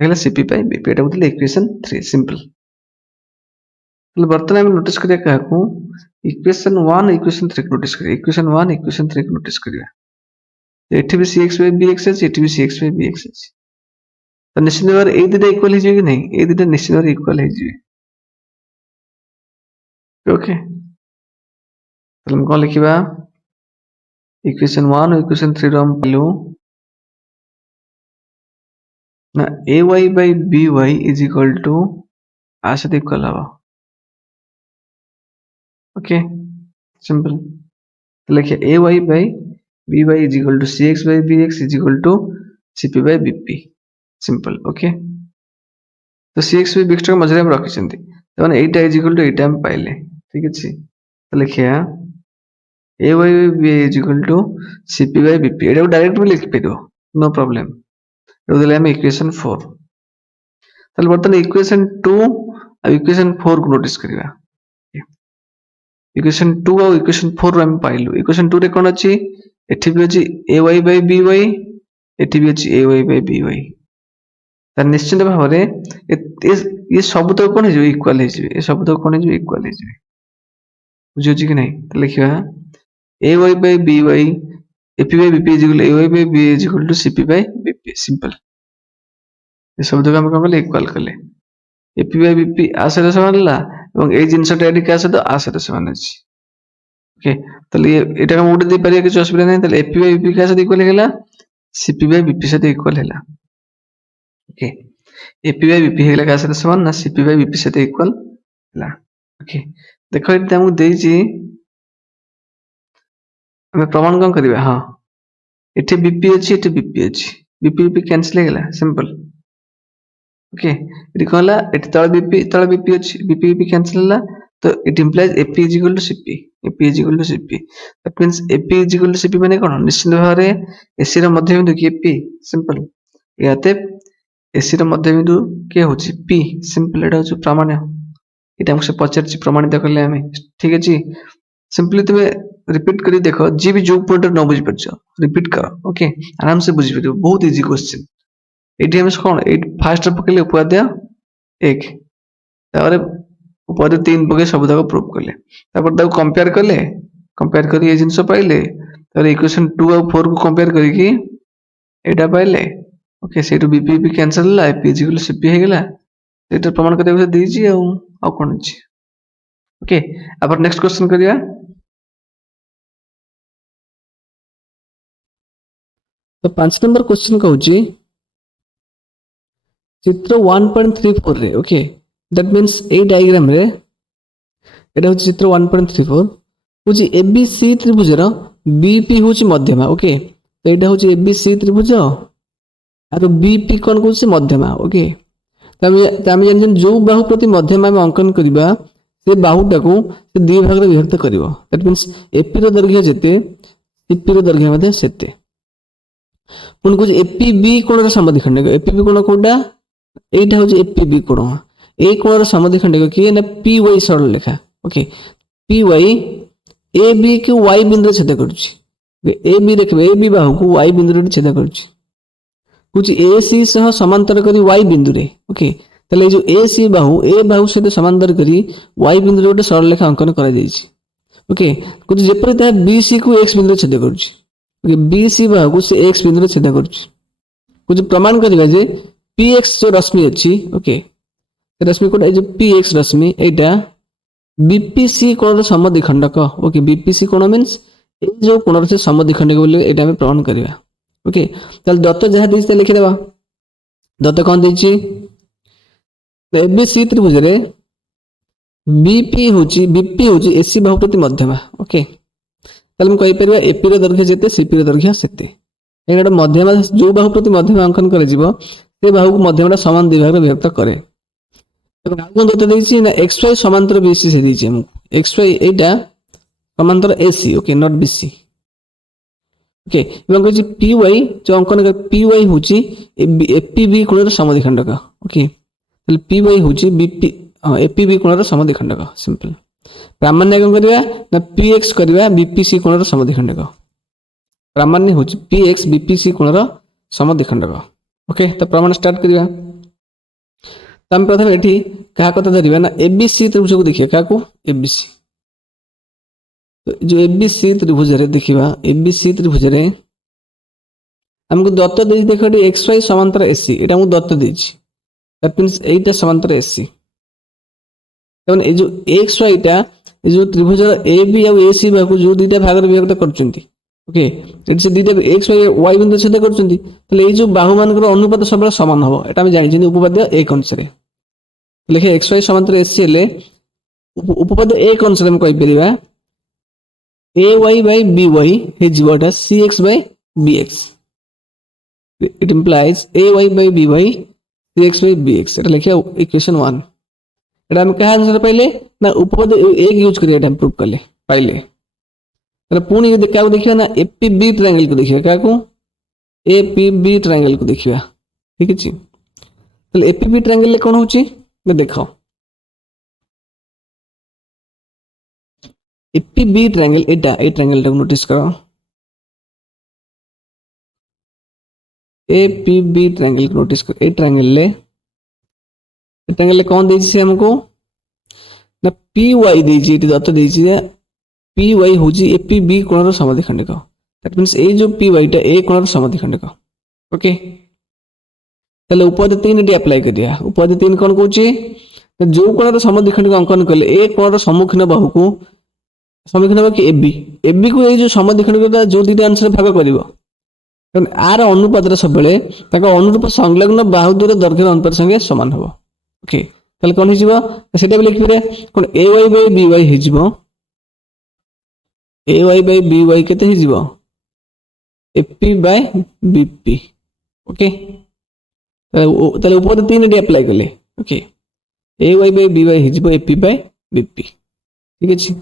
हेला cp / bp एटा बुझले इक्वेशन 3 सिंपल। ताले वर्तमान हम नोटिस करिया काकू इक्वेशन 1 इक्वेशन 3 को नोटिस करिया इक्वेशन 1 इक्वेशन 3 को नोटिस करिया एठी भी cx / bx अछि एठी भी cx / bx अछि तो निश्चित भाव ए दुटा इक्वल हे कि नहीं ए दुटा निश्चित भाव इक्वल हे जिवे। ओके तो हम कोन लिखिबा इक्वेशन 1 और इक्वेशन 3 रो हम पलु ना ay / by is equal to आ से इक्वल हवा। ओके सिंपल तो लिखिए ay / by is equal to cx / bx is equal to cp / bp simple. Okay तो cx / bx मझे हम रखिसंती तो माने एटा इज इक्वल टू एटा हम पाइले। ठीक अछि तो लिखिया ay / by is equal to cp / bp एटा डायरेक्ट भी लिख पेदो नो प्रॉब्लम एटा देले हम इक्वेशन 4। ताले बर्तन इक्वेशन 2 और इक्वेशन 4 को नोटिस करिवा इक्वेशन 2 और इक्वेशन 4 हम पाइलु इक्वेशन 2 रे कोन अछि एठी भी अछि ay / by एठी भी अछि ay / by त निश्चित भाव रे ये सब तो कोन हे इक्वल हे ये सब तो कोन हे इक्वल हे बुझियो कि नहीं तो लिखिबा ay / by ap / bp is equal ay / by is equal to cp / bp simple. ये सब तो हम कोन कले इक्वल कले ap / bp आ से समान ला एवं ए जिंसटा एडी का से तो आ से समान अछि। ओके तले एटा हम उडे दे परिया कि असुविधा नहीं तले ap / bp का से इक्वल हेला cp / bp से इक्वल हेला। ओके ap / bp हेला का से समान ना cp / bp से इक्वल हेला। ओके देखो एटा हम देछि हम प्रमाण कोन करबा हां एठी bp अछि एठी bp अछि bp bp कैंसिल हे गेला सिंपल। ओके एठी कहला एठी तळ bp अछि bp bp कैंसिल होला तो it implies ap is equal to cp ap is equal to cp that means ap is equal to cp माने कोन निश्चित भाव रे ac रो मध्य बिंदु की p सिंपल याते ac रो मध्य बिंदु के होछि p सिंपल एटा होछि प्रमाण एटा हमसे पचारछि प्रमाणित करले हमें। ठीक अछि सिंपली तुम रिपीट करी देखो जी भी जो पॉइंट न बुझी परछो रिपीट करो ओके आराम से बुझी परियो बहुत इजी क्वेश्चन एटी हम कोन एट फास्ट पकेले उपाध्याय 1 तारे उपाध्याय 3 पके सब तक प्रूव करले तापर ताको कंपेयर करी ए जिंस पाइले तारे इक्वेशन 2 और 4 को कंपेयर करी कि एटा पाइले ओके सेटू बीपी भी कैंसिल ला P is equal to CP हे गेला एटा प्रमाण करते हुए देछि आ कोन अछि। ओके अब नेक्स्ट क्वेश्चन करिया तो 5 नंबर क्वेश्चन कहूची चित्र 1.34 रे okay that means A diagram रे एटा होची चित्र 1.34 होची एबीसी त्रिभुज रो बीपी होची मध्यमा ओके तो एटा होची एबीसी त्रिभुज आरो बीपी कोन होची मध्यमा ओके तमे जन जो बाहु प्रति मध्यमा में अंकन करबा से बाहुटा को से दि भाग रे विभक्त करबो दैट मींस एपी रो दैर्घ्य जेते सीपी रो दैर्घ्य मध्ये सेते पुन कुछ एपीबी कोण रो समद्विखंडिक एपीबी कोण कोडा एटा होची एपीबी कोण ए कोण रो समद्विखंडिक कि ना पीवाई सरल लेखा ओके पीवाई एबी के वाई बिंदु छेद करूची एबी देखबे एबी बाहु को वाई बिंदु रे छेद करूची कुछ एसी सह समांतर करी वाई बिंदु रे ओके तले जो एसी बाहु ए बाहु से समांतर करी वाई बिंदु रे गोटे सरल रेखा अंकन करा जाईची ओके कुछ जेपरि ता बीसी को एक्स बिंदु रे छेद करूची ओके बीसी बाहु को से एक्स बिंदु रे छेद करूची कुछ प्रमाण करबा जे पीएक्स जो रश्मि अछि ओके रश्मि कोड ए जो पीएक्स रश्मि एटा बीपीसी कोण रो समद्विखंडक ओके बीपीसी कोण मींस এই जो कोण से समद्विखंड बोले एटा हम प्रमाण करबा। ओके ताले दत्त जहा देछि त लिखि देबा। दत्त कोन देछि एबीसी त्रिभुज रे बीपी होची एसी बाहु प्रति मध्यमा। ओके ताले हम कहि परबा एपी रो दैर्घ्य जेते सीपी रो दैर्घ्य सेते। एटा मध्यमा जो बाहु प्रति मध्यमा अंकन करे जीवो से बाहु को मध्यमा समान दुई भाग रे विभक्त करे। एवं आगु दत्त देछि ना xy समांतर बीसी से देछि हम xy एटा समांतर AC. Okay not BC. Okay एवं कहछि पी वाई जो अंकन कर पी वाई होची एपीबी कोणर समद्विखंडक। ओके ताले पी वाई होची बीपी एपीबी कोणर समद्विखंडक। सिंपल प्रामाण्य कोन करबा ना पीएक्स करबा बीपीसी कोणर समद्विखंडक। प्रामाण्य होची पीएक्स बीपीसी कोणर समद्विखंडक। ओके तो प्रमाण स्टार्ट करबा। तम प्रथम एठी कहा कथा धरिबा ना एबीसी त्रिभुज को देखिए का को एबीसी। तो जो एबीसी त्रिभुज रे देखिबा एबीसी त्रिभुज रे हमको दत्त देछि देखो xy समांतर एसी एटा हमको दत्त देछि दैट मींस एटा समांतर एसी। तबन ए जो xy टा ए जो त्रिभुज एबी और एसी भाग जो दुईटा भाग रे विभक्त करचंती। ओके एटी से दुईटा xy y बिंदु छेद करचंती तले ए जो बाहु मानकर अनुपात सब समान हबो एटा हम जानि उपपाद्य एक अनुसार लिखे xy समांतर एसी ले उपपाद्य एक अनुसार हम कहि परिबा ay by by hey जीवटा cx by bx। it implies ay by by cx by bx। एटा लिखिया इक्वेशन 1। एटा हम कहा आंसर पाइले ना उपपद एक यूज करिया एटा प्रूव करले पाइले। तले पुनी देखा देखिया ना एपीबी ट्रायंगल को देखिया का को एपीबी ट्रायंगल को देखिया। ठीक अछि तले एपीबी ट्रायंगल ले कोन होची ना देखो एपीबी ट्रायंगल एटा ए ट्रायंगल को नोटिस करो एपीबी ट्रायंगल को नोटिस करो। ए ट्रायंगल ले कौन देछि से हमको ना पी वाई देछि एटी दत्त देछि पी वाई होची एपीबी कोणर समद्विखंडक। दैट मींस ए जो पी वाई टा ए कोणर समद्विखंडक। ओके तले उपपाद्य 3 एटी अप्लाई करिया। उपपाद्य 3 कोन कहूची जो कोणर समद्विखंडक अंकन करले ए कोणर सम्मुखीन बाहु को सम्मुखीन बाहु कि एबी एबी को ए जो समद्विखंडक जो दुईटा अंश भाग करिवो आर अनुपात सब बेले ताको अनुरूप संलग्न बाहु दूर दैर्घ्य अनुपात संगे समान हबो। ओके ताले कोन हिजिबो सेटा भी लिखि रे कोन ay by by हिजिबो ay by by केते हिजिबो ap by bp। ओके ताले ऊपर 3 एटी अप्लाई करले। Okay ay by by हिजिबो ap by bp। ठीक अछि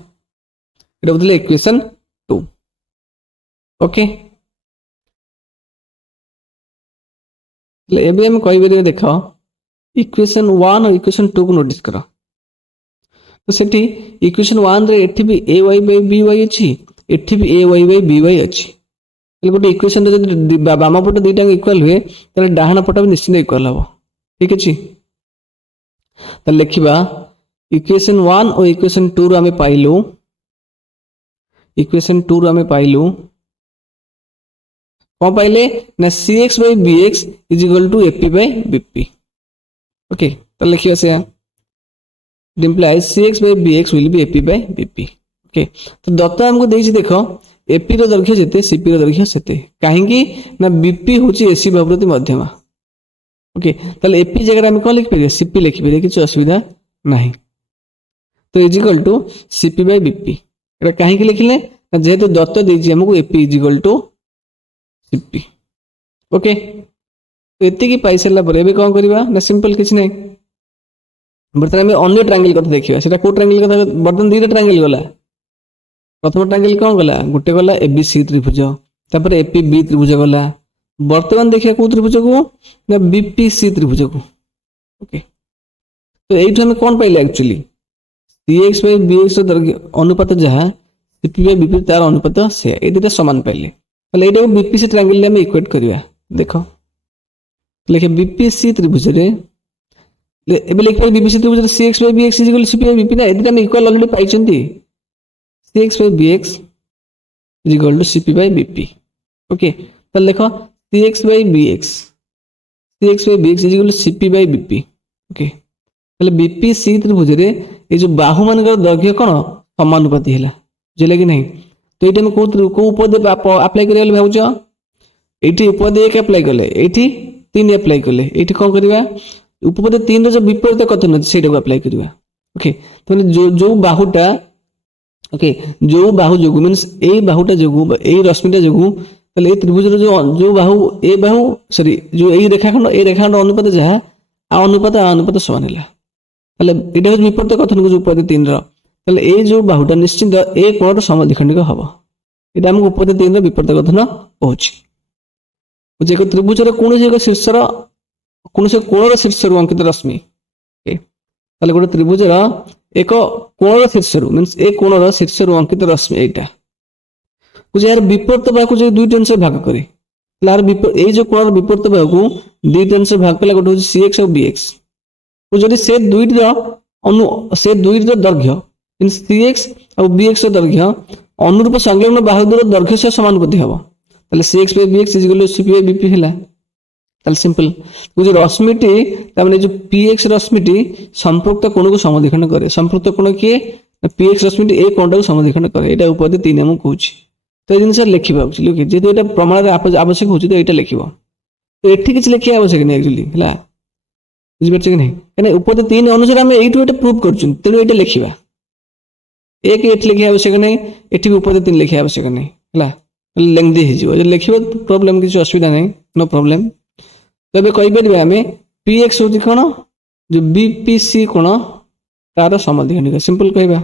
एटा बदले इक्वेशन 2। ओके एबे हम कहि बेरिया देखो इक्वेशन 1 और इक्वेशन 2 को नोटिस करो। तो सेठी इक्वेशन 1 रे एठी भी ay by by अछि एठी भी ay by by अछि। तले गोटे इक्वेशन रे जदि बाम पट दुईटा इक्वल हुए तले डाहाण पट भी निश्चित इक्वल हबो। ठीक अछि त लिखिबा इक्वेशन 1 और इक्वेशन 2 रो हमें पाइलु इक्वेशन 2 रो हमें पाइलु कौन पाइले ना cx by bx is equal to ap by bp। Okay तो लिखियो से it implies cx by bx will be ap by bp। Okay तो दत्त हमको देछि देखो ap रो दैर्घ्य जेते cp रो दैर्घ्य सेते काहेकि ना bp होची ac बाहु प्रति मध्यमा। ओके ताले ap जगह हम कोन लिख परिया cp लिख परिया किछ असुविधा नाही। तो is equal to cp by bp एटा काहेकि लिखले ना जेहेतु दत्त देछि हमको ap is equal to cp। Okay तो एति की पाई सला परे बे कोन करबा ना सिंपल किछ नै बर्तन में अन्य ट्रायंगल कथा देखिबा सेटा को ट्रायंगल कथा बर्तन दुईटा ट्रायंगल गला। प्रथम ट्रायंगल कोन गला गुटे गला एबीसी त्रिभुज तापर एपीबी त्रिभुज गला। वर्तमान देखिया को त्रिभुज को ना बीपीसी त्रिभुज को। ओके तो एइठ हम कोन पाइले एक्चुअली cx by bx अनुपात जहा cp by bp तार अनुपात से ए दुटा समान पाइले ताले एटा को बीपीसी ट्रायंगल ले हम इक्वेट करिया। देखो लिखे बीपीसी त्रिभुज रे एबे लिख पाइ बीपीसी त्रिभुज रे cx by bx equal cp by bp ना एदिटा हम इक्वल ऑलरेडी पाइचंती cx by bx equal to cp by bp। Okay ताले देखो cx by bx equal cp by bp। Okay ताले बीपीसी त्रिभुज रे ए जो बाहु मानकर दैर्घ्य कोन समानुपाती हैला बुझले कि नहीं तो ये हम को उपपद अप्लाई करिया भाउछ एठी उपपद 1 अप्लाई करले एठी 3 अप्लाई करले एठी कोन करबा उपपद 3 रो जो विपरीत कथन अछि सेटा को अप्लाई करबा ओके तो जो बाहुटा ओके जो बाहु जोगु मींस ए बाहुटा जोगु ए रश्मिटा जोगु तले त्रिभुज रो जो बाहु ए बाहु सॉरी जो ए रेखाखंड अनुपात जहा आ अनुपात समान हैला तले एटा हो विपरीत कथन को उपपद 3 रो तले ए जो बाहुटा निश्चित ए कोण समद्विखंडिक हबो एटा हम उपपद 3 रो विपरीत कथन होछि जे को त्रिभुज रो कोन जे शीर्ष रो कोन से कोण रो शीर्ष रो अंकित रश्मि ओके तले गोटे त्रिभुज रो एक कोण रो शीर्ष रो मींस ए कोण रो शीर्ष रो अंकित रश्मि एटा कुछ यार विपरीत बाहु जो दुई अंश भाग करे लार ए जो कोण विपरीत बाहु को दुई अंश भाग कला गोटे होची cx और bx तो जदी से दुई रो दैर्घ्य मींस cx और bx रो दैर्घ्य अनुरूप संलग्न बाहु रो दैर्घ्य से समानुपाती हबो ताले cx by bx cp by bp हैला ताले सिंपल जो रश्मिटी तामाने जो px रश्मिटी संपृक्त कोण को समद्विखंड करे संपृक्त कोण के px रश्मिटी ए कोणटा को समद्विखंड करे एटा उपपद 3 हम कहूची तो ये जिनस लिखिबा एक्चुअली ओके जेतो एटा प्रमाण रे आवश्यक होची तो एटा लिखिबो तो एठी किछ लिखिया आवश्यक नै एक्चुअली हैला बुझि परछ कि नै कने उपपद 3 अनुसार हम एठु एटा प्रूफ करछु तेनु एटा लिखिबा एक एठी लिखिया आवश्यक नै एठी भी उपपद 3 लिखिया आवश्यक नै हैला लेंथी हे जिवो जे लिखिबो प्रॉब्लम किछ असुविधा नै नो प्रॉब्लम तबे कहि परबा हमें px होती कोन जो bpc कोन तार समद्विखंडिक सिंपल कहबा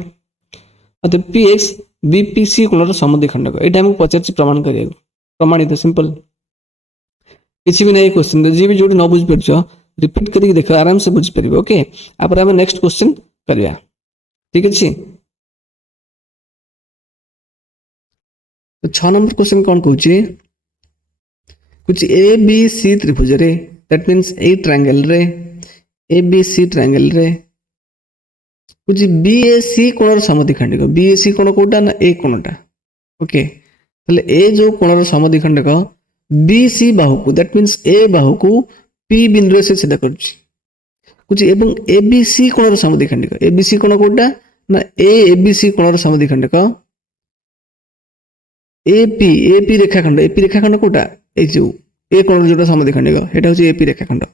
अत px bpc कोण समद्विखंडक एटा हम पचारछि प्रमाण करिया प्रमाणित सिंपल किछि भी नै क्वेश्चन जे भी जोडी न बुझ परछो रिपीट करी देखो आराम से बुझ परिबो ओके आपर हम नेक्स्ट क्वेश्चन करिया ठीक अछि तो 6 नंबर क्वेश्चन कोन कहूछि कुछ ए बी सी त्रिभुज रे दैट मींस ए ट्रायंगल रे ए बी सी ट्रायंगल रे कुछ बीएसी कोण समद्विखंडिक बीएसी कोण कोटा ना ए कोणटा ओके तले ए जो कोण समद्विखंडिक बीसी बाहु को दैट मींस ए बाहु को पी बिंदु से छेद करछि कुछ एवं एबीसी कोण समद्विखंडिक एबीसी कोण कोटा ना एबीसी कोण समद्विखंडिक एपी रेखाखंड कोटा ए जो ए कोण जोटा समद्विखंडिक एटा होछि एपी रेखाखंड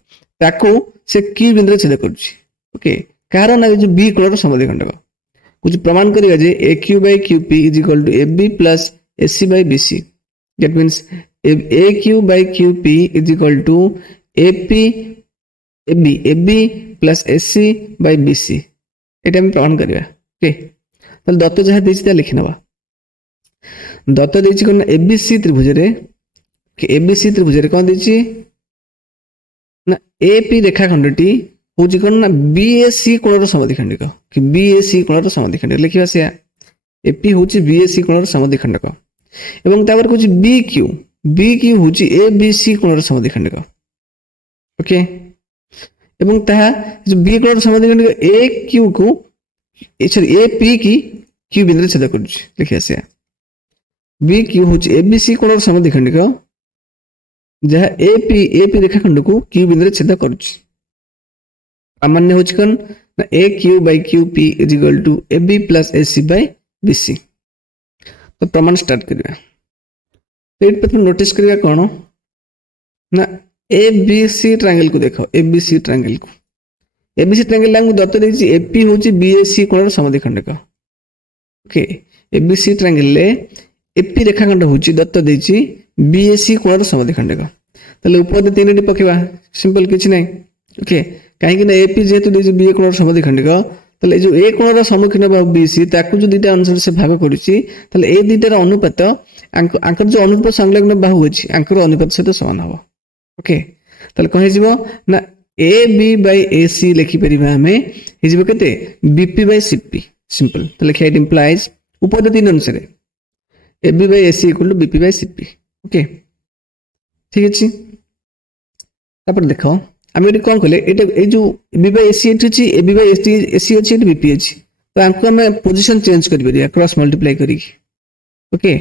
ताको से की बिंदु छेद करछि ओके कारण जो बी कोण समद्विखंडक कुछ प्रमाण करिया जे AQ by QP is equal to AB plus AC by BC that means AQ by QP is equal to AB plus AC by BC एटा हम प्रमाण करिया ओके तल दत्त जहा देछि ता लिखि नबा दत्त देछि कोन ABC त्रिभुज रे कि ABC त्रिभुज रे कोन देछि ना AP रेखाखंडटी होची कोन ना बीएसी कोण समद्विखंडिक कि बीएसी कोण समद्विखंडिक लिखिबा से एपी होची बीएसी कोण समद्विखंडिक एवं तापर कुछ बीक्यू होची एबीसी कोण समद्विखंडिक ओके एवं ता जो बी कोण समद्विखंडिक एक्यू को सॉरी एपी की क्यू बिंदु छेद करछि लिखिबा से बीक्यू होची एबीसी कोण समद्विखंडिक जहा एपी रेखाखंड को क्यू बिंदु छेद करछि सामान्य होची कोन ना AQ by QP is equal to AB plus AC by BC तो प्रमाण स्टार्ट करिया तो एट पे नोटिस करिया कोन ना ABC ट्रायंगल को देखो ABC ट्रायंगल लांगु दत्त देछि AP होची BAC कोण समद्विखंडक ओके ABC ट्रायंगल ले AP रेखाखंड होची दत्त देछि BAC कोण समद्विखंडक तले उपपद 3 टी पकेबा सिंपल किछ नै ओके कहीं ना एपी जेहेतु देछि बी कोण समद्विखंडिक तले जो ए कोणर सम्मुखीन बा बीसी ताकू जो दुटा अनुसार से भाग करिछि तले ए दुटार अनुपात आंकर जो अनुपात संलग्न बाहु अछि आंकर अनुपात सहित समान हबो ओके तले कहि जिवो ना ए बी बाय ए सी लिखि परिबा हमें हि जिवो केते बीपी बाय सीपी सिंपल तले इट इंप्लाइज उपपद 3 अनुसार A B by A C equal to BP by CP okay ठीक अछि तापर देखो आम ये कौन कले ये जो बी बाय एसी अछि ए बी बाय एसी अछि एटी बीपी अछि तो आंको हमें पोजीशन चेंज करि परिया क्रॉस मल्टीप्लाई करी ओके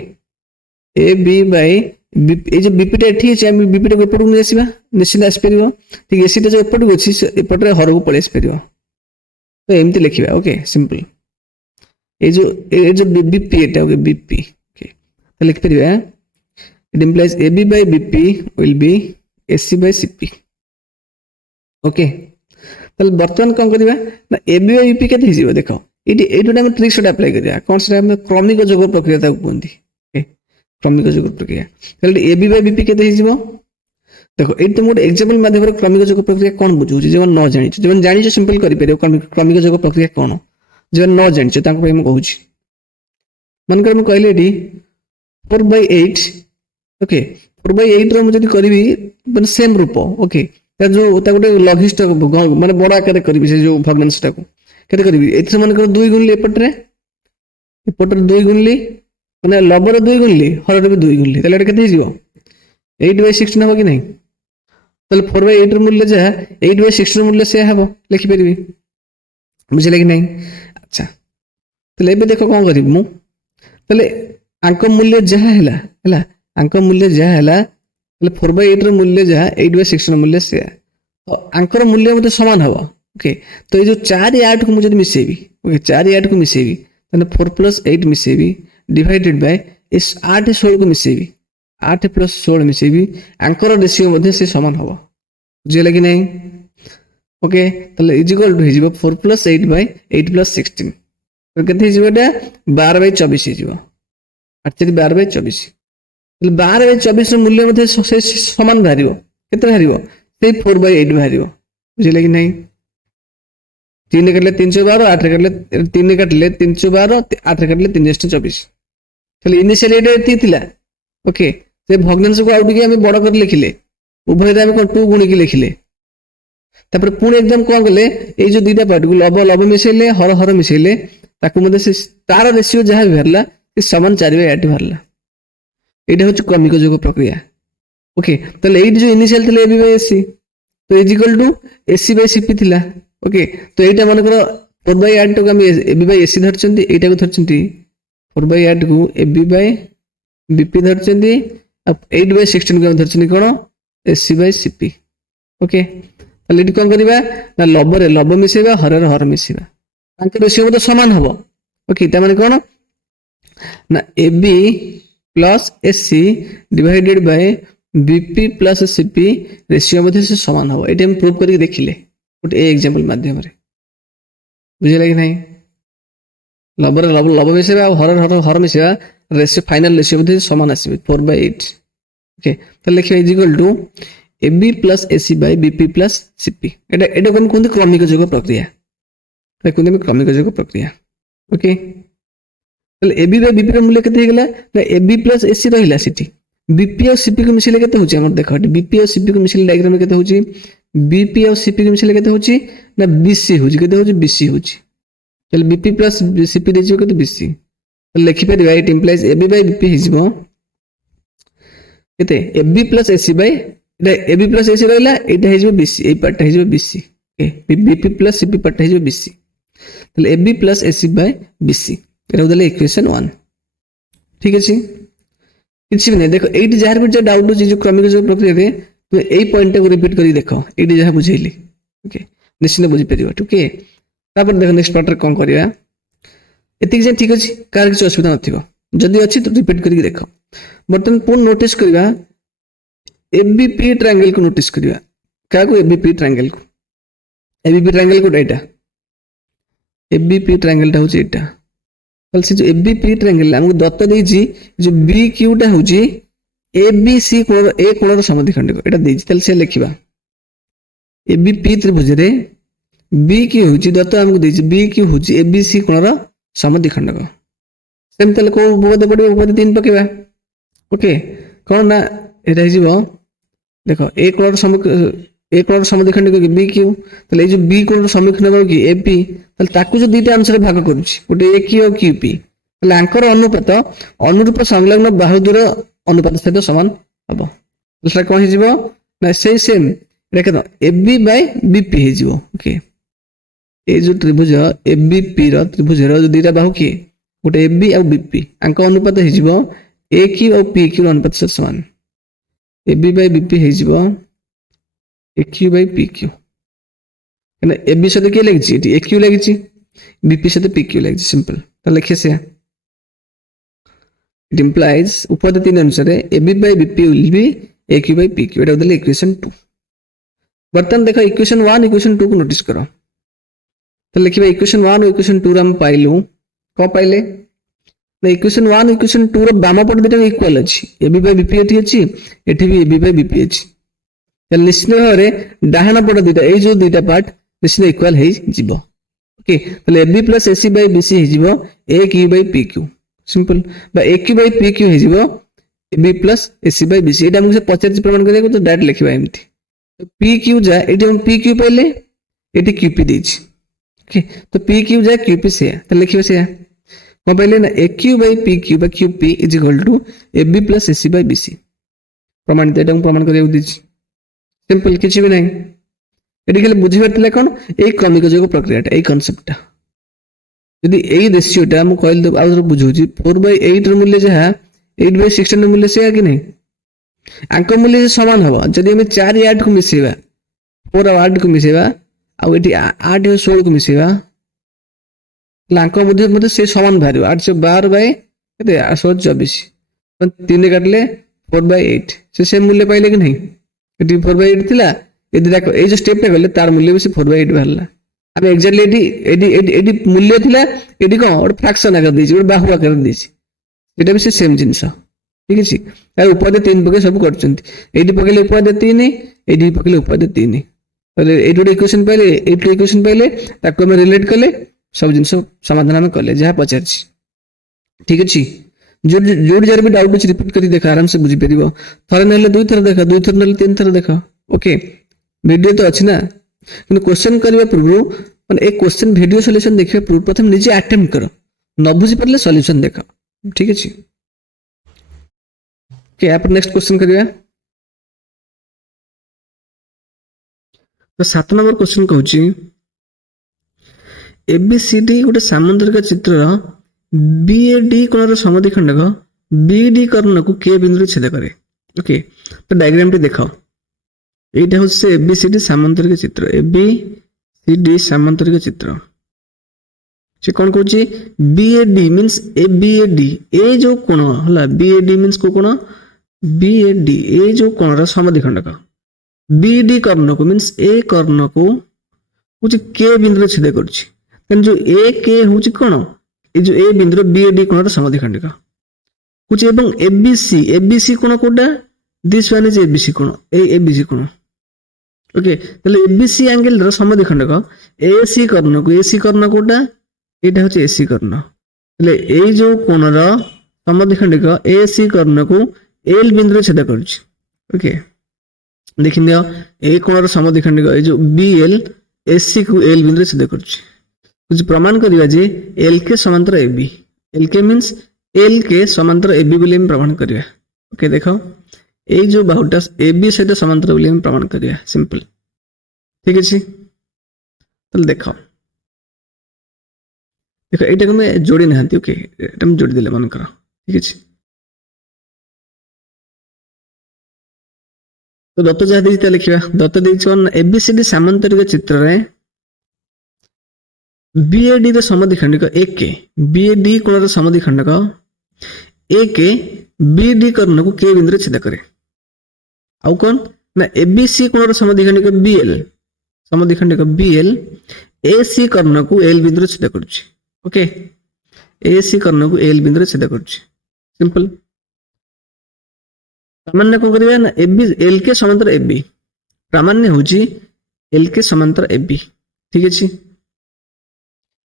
ए बी बाय ए जो बीपी टा एठी अछि हम बीपी टा एपटु नै आसीबा निश्चित आसी परिबो ठीक एसी टा जो एपटु अछि एपटरे हर को पळे आसी परिबो तो एमती लिखिबा ओके सिंपल ए जो बीपी एटा ओके बीपी ओके तो लिख परिबा it implies AB by BP will be AC by CP okay ताले वर्तमान कोन करबा ना AB by BP केते हिजिबो देखो इटी एटुटा हम ट्रिक्स अप्लाई करिया कोन से हम क्रमिक जोग प्रक्रिया ताको कोनती ओके क्रमिक जोग प्रक्रिया ताले AB by BP केते हिजिबो देखो एट तुम गोटे एग्जांपल माध्यम रे क्रमिक जोग प्रक्रिया कोन बुझू जे न जानि जे जानि सिंपल करि परियो क्रमिक जोग प्रक्रिया कोन जे न जानि ताको हम कहूची मन कर हम कहले एटी 4/8 ओके 4/8 रो जदी करबी माने सेम रूप ओके जो गोटे लघिष्ठ माने बड़ आकार करी से जो भग्नांश टाको केते करबी एत मन कर 2 गुणली एपटरे 2 गुणली माने लबर 2 गुणली हरर भी 2 गुणली तले केते हिजिवो 8/16 हो कि नहीं तले 4/8 रो मूल्य जा 8/16 रो मूल्य से हबो लिखि परिबी बुझले कि नहीं अच्छा तले एबे देखो कोन करबी मु तले अंक मूल्य जहा हैला अंक मूल्य जहा हैला तले 4/8 रो मूल्य जहा 8/16 रो मूल्य से तो अंकर मूल्य मते समान हबो ओके तो ये जो 4 8 को मुझे मिसेबी ओके 4 8 को मिसेबी तने 4 + 8 मिसेबी डिवाइडेड बाय इस 8 16 को मिसेबी 8 + 16 मिसेबी अंकर रेशियो मध्ये से समान हबो बुझिले कि नहीं ओके तले इज इक्वल टू हिजिबो 4 + 8 बाय 8 + 16 तो केते हिजिबोटा 12/24 हिजिबो एक्चुअली 12/24 तले 12/24 रो मूल्य मध्ये से समान भारिबो केते भारिबो से 4/8 भारिबो बुझिले कि नहीं 3 काटले 312 8 काटले 3 काटले 312 8 काटले 3/24 तले इनिशियली एटा एती थिला ओके से भग्नांश को आउट के हम बड़ कर लिखिले उभय रे हम कोन 2 गुणी के लिखिले तापर पुणी एकदम कोन गले ए जो दुईटा पार्ट को लब मिसेले हर मिसेले ताकू मध्ये से तार रेशियो जहा भरला से समान 4/8 भरला एटा होच क्रमिक जोग प्रक्रिया ओके तले एट जो इनिशियल थिले AB by AC तो is equal to AC by CP थिला ओके तो एटा मन कर 4/8 को हम AB by AC धरचंती एटा को धरचंती 4/8 को AB by BP धरचंती अब 8/16 को धरचंती कोन AC by CP ओके तले एटी कोन करबा ना लब मिसेबा हर मिसेबा तांके रेशियो मते समान हबो ओके ता माने कोन ना AB plus AC divided by BP plus CP ratio मध्ये से समान हबो एटी हम प्रूव करके देखिले गोटे एग्जांपल माध्यम रे बुझिले कि नहीं लब मिसेबा हर मिसेबा रेशियो फाइनल रेशियो मध्ये समान आसीबे 4/8 ओके तो लिखिबा is equal to AB plus AC by BP plus CP एटा कोन कोन क्रमिक जोग प्रक्रिया एटा कोन क्रमिक जोग प्रक्रिया ओके तले AB by BP रो मूल्य केते हेगला ना AB plus AC रहिला सिटी BP और CP को मिसिले केते होची हमर देखो BP और CP को मिसिले डायग्राम में केते होची BP और CP को मिसिले केते होची ना BC होची केते होची BC होची तले BP plus CP देजियो केते BC तो लिखि परिबा it implies AB by BP हिजबो केते AB plus AC by AB plus AC रहिला एटा हिजबो BC ए पार्ट हिजबो BC okay BP plus CP part हिजबो BC तले AB plus AC by BC एटा देले इक्वेशन 1 ठीक अछि किछि नै देखो एटी जार बिट डाउट जे जो क्रमिक जो प्रक्रिया रे तो एई पॉइंट को रिपीट करी देखो एटी जहा बुझैली ओके निश्चित बुझि परियो ओके तापर देखो नेक्स्ट पार्ट रे कोन करिया एतिक जे ठीक अछि कार किछ असुविधा नथिबो जदी अछि तो रिपीट करी देखो बर्तन पुन नोटिस करिवा ABP ट्रायंगल को नोटिस करिवा का को ABP ट्रायंगल को ABP ट्रायंगल को एटा ABP ट्रायंगल ता होछि एटा कल से जो ABP ट्रायंगल हमको दत्त देछि जो BQ टा होछि ABC कोण A कोणर समद्विखंड को एटा देछि तल से लिखिबा ABP त्रिभुज रे BQ होछि दत्त हमको देछि BQ होछि ABC कोणर समद्विखंड को सेम तल को बोध पड़े ऊपर 3 पकेबा ओके कोन ना एटा हिजिबो देखो A कोणर समद्विखंड को BQ तले जो B कोणर समद्विखंड को कि AP तले ताकू जो दुईटा अंश रे भाग करूछि गोटे AQ और QP तले आंकर अनुपात अनुरूप संलग्न बाहु दूर अनुपात सहित समान हबो दूसरा कोन हिजिबो ना सेम रेखा तो AB by BP हिजिबो ओके ए जो त्रिभुज ABP रो त्रिभुज रो जो दुईटा बाहु कि गोटे AB और BP आंक अनुपात हिजिबो AQ और PQ रो अनुपात सहित समान AB by BP हिजिबो AQ by PQ ना AB सहित के लागिछि एटी AQ लागिछि BP सहित PQ लागिछि सिंपल त लिखे से इट इम्प्लाइज उपाधि 3 अनुसार AB by BP will be AQ by PQ एटा देले इक्वेशन 2। बर्तन देखो इक्वेशन 1 इक्वेशन 2 को नोटिस करो। तो लिखिबा इक्वेशन 1 और इक्वेशन 2 हम पाइलु को पाइले ना इक्वेशन 1 इक्वेशन 2 रो बाम पट दिटा इक्वल अछि AB by BP एठी अछि एठी भी AB by BP अछि। त निश्चित भाबरे डाहाना पट दिटा ए जो दिटा पार्ट निश्चित इक्वल हे जिवो। ओके तले AB plus AC by BC हे जिवो AQ by PQ सिंपल बा AQ by PQ हे जिवो AB plus AC by BC एटा हमसे पचार प्रमाण करे तो डायरेक्ट लिखिबा एमती। तो PQ जा एटी हम PQ पहले एटी QP देछि। ओके तो PQ जा QP से तो लिखिबा से को पहले ना AQ by PQ by QP is equal to AB plus AC by BC प्रमाणित एटा हम प्रमाण करे देछि सिंपल किछि भी नहीं। एटी खाली बुझि परतले कोन ए क्रमिक जोग प्रक्रियाटा ए कांसेप्टटा यदि ए रेशियोटा हम कहल दो आउर बुझौछि 4/8 र मूल्य जहा 8/16 र मूल्य से कि नहीं अंक मूल्य समान हबो जदि हम 4 8 को मिसेबा 4 और 8 को मिसेबा आ एटी 8 और 16 को मिसेबा अंक मध्य से समान भारियो 812 केते 824 3 काटले 4/8 से मूल्य पाइले कि नहीं एटी 4/8 थिला यदि देखो ए जो स्टेप टा गले तार मूल्य भी से 4/8 बाहरला हम एक्जेक्टली एडी मूल्य थिला एडी को और फ्रैक्शन आकर देछि और बाहु आकर देछि एटा भी से सेम जिंस ठीक अछि आ उपादे 3 पके सब करचंती एडी पकेले उपादे 3 एडी पकेले उपादे 3 तले एडी इक्वेशन पहले एडी इक्वेशन पहले ताको हम रिलेट करले सब जिंस समाधान हम करले जहा पचारछि ठीक अछि जोड जार भी डाउट रिपीट करी देखा आराम से बुझी परिबो थरे नेले 2 थर देखा 2 थर नेले 3 थर देखा ओके वीडियो तो अछि ना कि क्वेश्चन करबा पूर्व माने एक क्वेश्चन वीडियो सॉल्यूशन देखबा पूर्व प्रथम निजे अटेम्प्ट करो न बुझी परले सॉल्यूशन देखो ठीक अछि के आप नेक्स्ट क्वेश्चन करिया। तो 7 नंबर क्वेश्चन कहूची एबीसीडी गोटे सामुद्रिक चित्र बीएडी कोणर समद्विखंडक बीडी कर्ण को के बिंदु छेद करे। ओके तो डायग्राम टी देखो एटा होसे एबीसीडी सामुद्रिक चित्र एबीसीडी सामुद्रिक चित्र से कौन कहूची बीएडी मींस एबीएडी ए जो कोण हला बीएडी मींस को कोण बीएडी ए जो कोणर समद्विखंडक बीडी कर्ण को मींस ए कर्ण को होची के बिंदु छेद करछि देन जो ए के होची कोण ए जो ए बिंदु बीएडी कोणर समद्विखंडक होची एवं एबीसी कोण कोडा दिस वन इज एबीसी कोण ए एबीसी कोण ओके तले एबीसी एंगल रो समद्विखंडक एसी कर्ण को एसी कर्ण कोडा एटा होची एसी कर्ण तले ए जो कोणर समद्विखंडक एसी कर्ण को एल बिंदु छेद करछि। ओके देखि नियो ए कोणर समद्विखंडक ए जो बीएल एसी को एल बिंदु छेद करछि कुछ प्रमाण करिवा जे एल के समांतर एबी एल के मींस एल के समांतर एबी बोली हम प्रमाण करिवा। ओके देखो ए जो बाहुटा एबी सहित समांतर बोली हम प्रमाण करिवा सिंपल ठीक अछि। तल देखो देखो एटा को मैं जोड़ी नहांती ओके एटा हम जोड़ी देले मन करो ठीक अछि। तो दत्त जहा देछि लिखिबा दत्त देछि एबीसीडी सामांतरिक चित्र रे बीएडी रे समद्विखंडक AK बीएडी कोणर समद्विखंडक AK बीडी कर्ण को के बिंदु छेद करे आउ कोन ना एबीसी कोणर समद्विखंडक BL AC कर्ण को L बिंदु छेद करछि। ओके AC कर्ण को L बिंदु छेद करछि सिंपल प्रामाण्य को करिया ना AB L के समांतर AB प्रामाण्य होची L के समांतर AB ठीक अछि।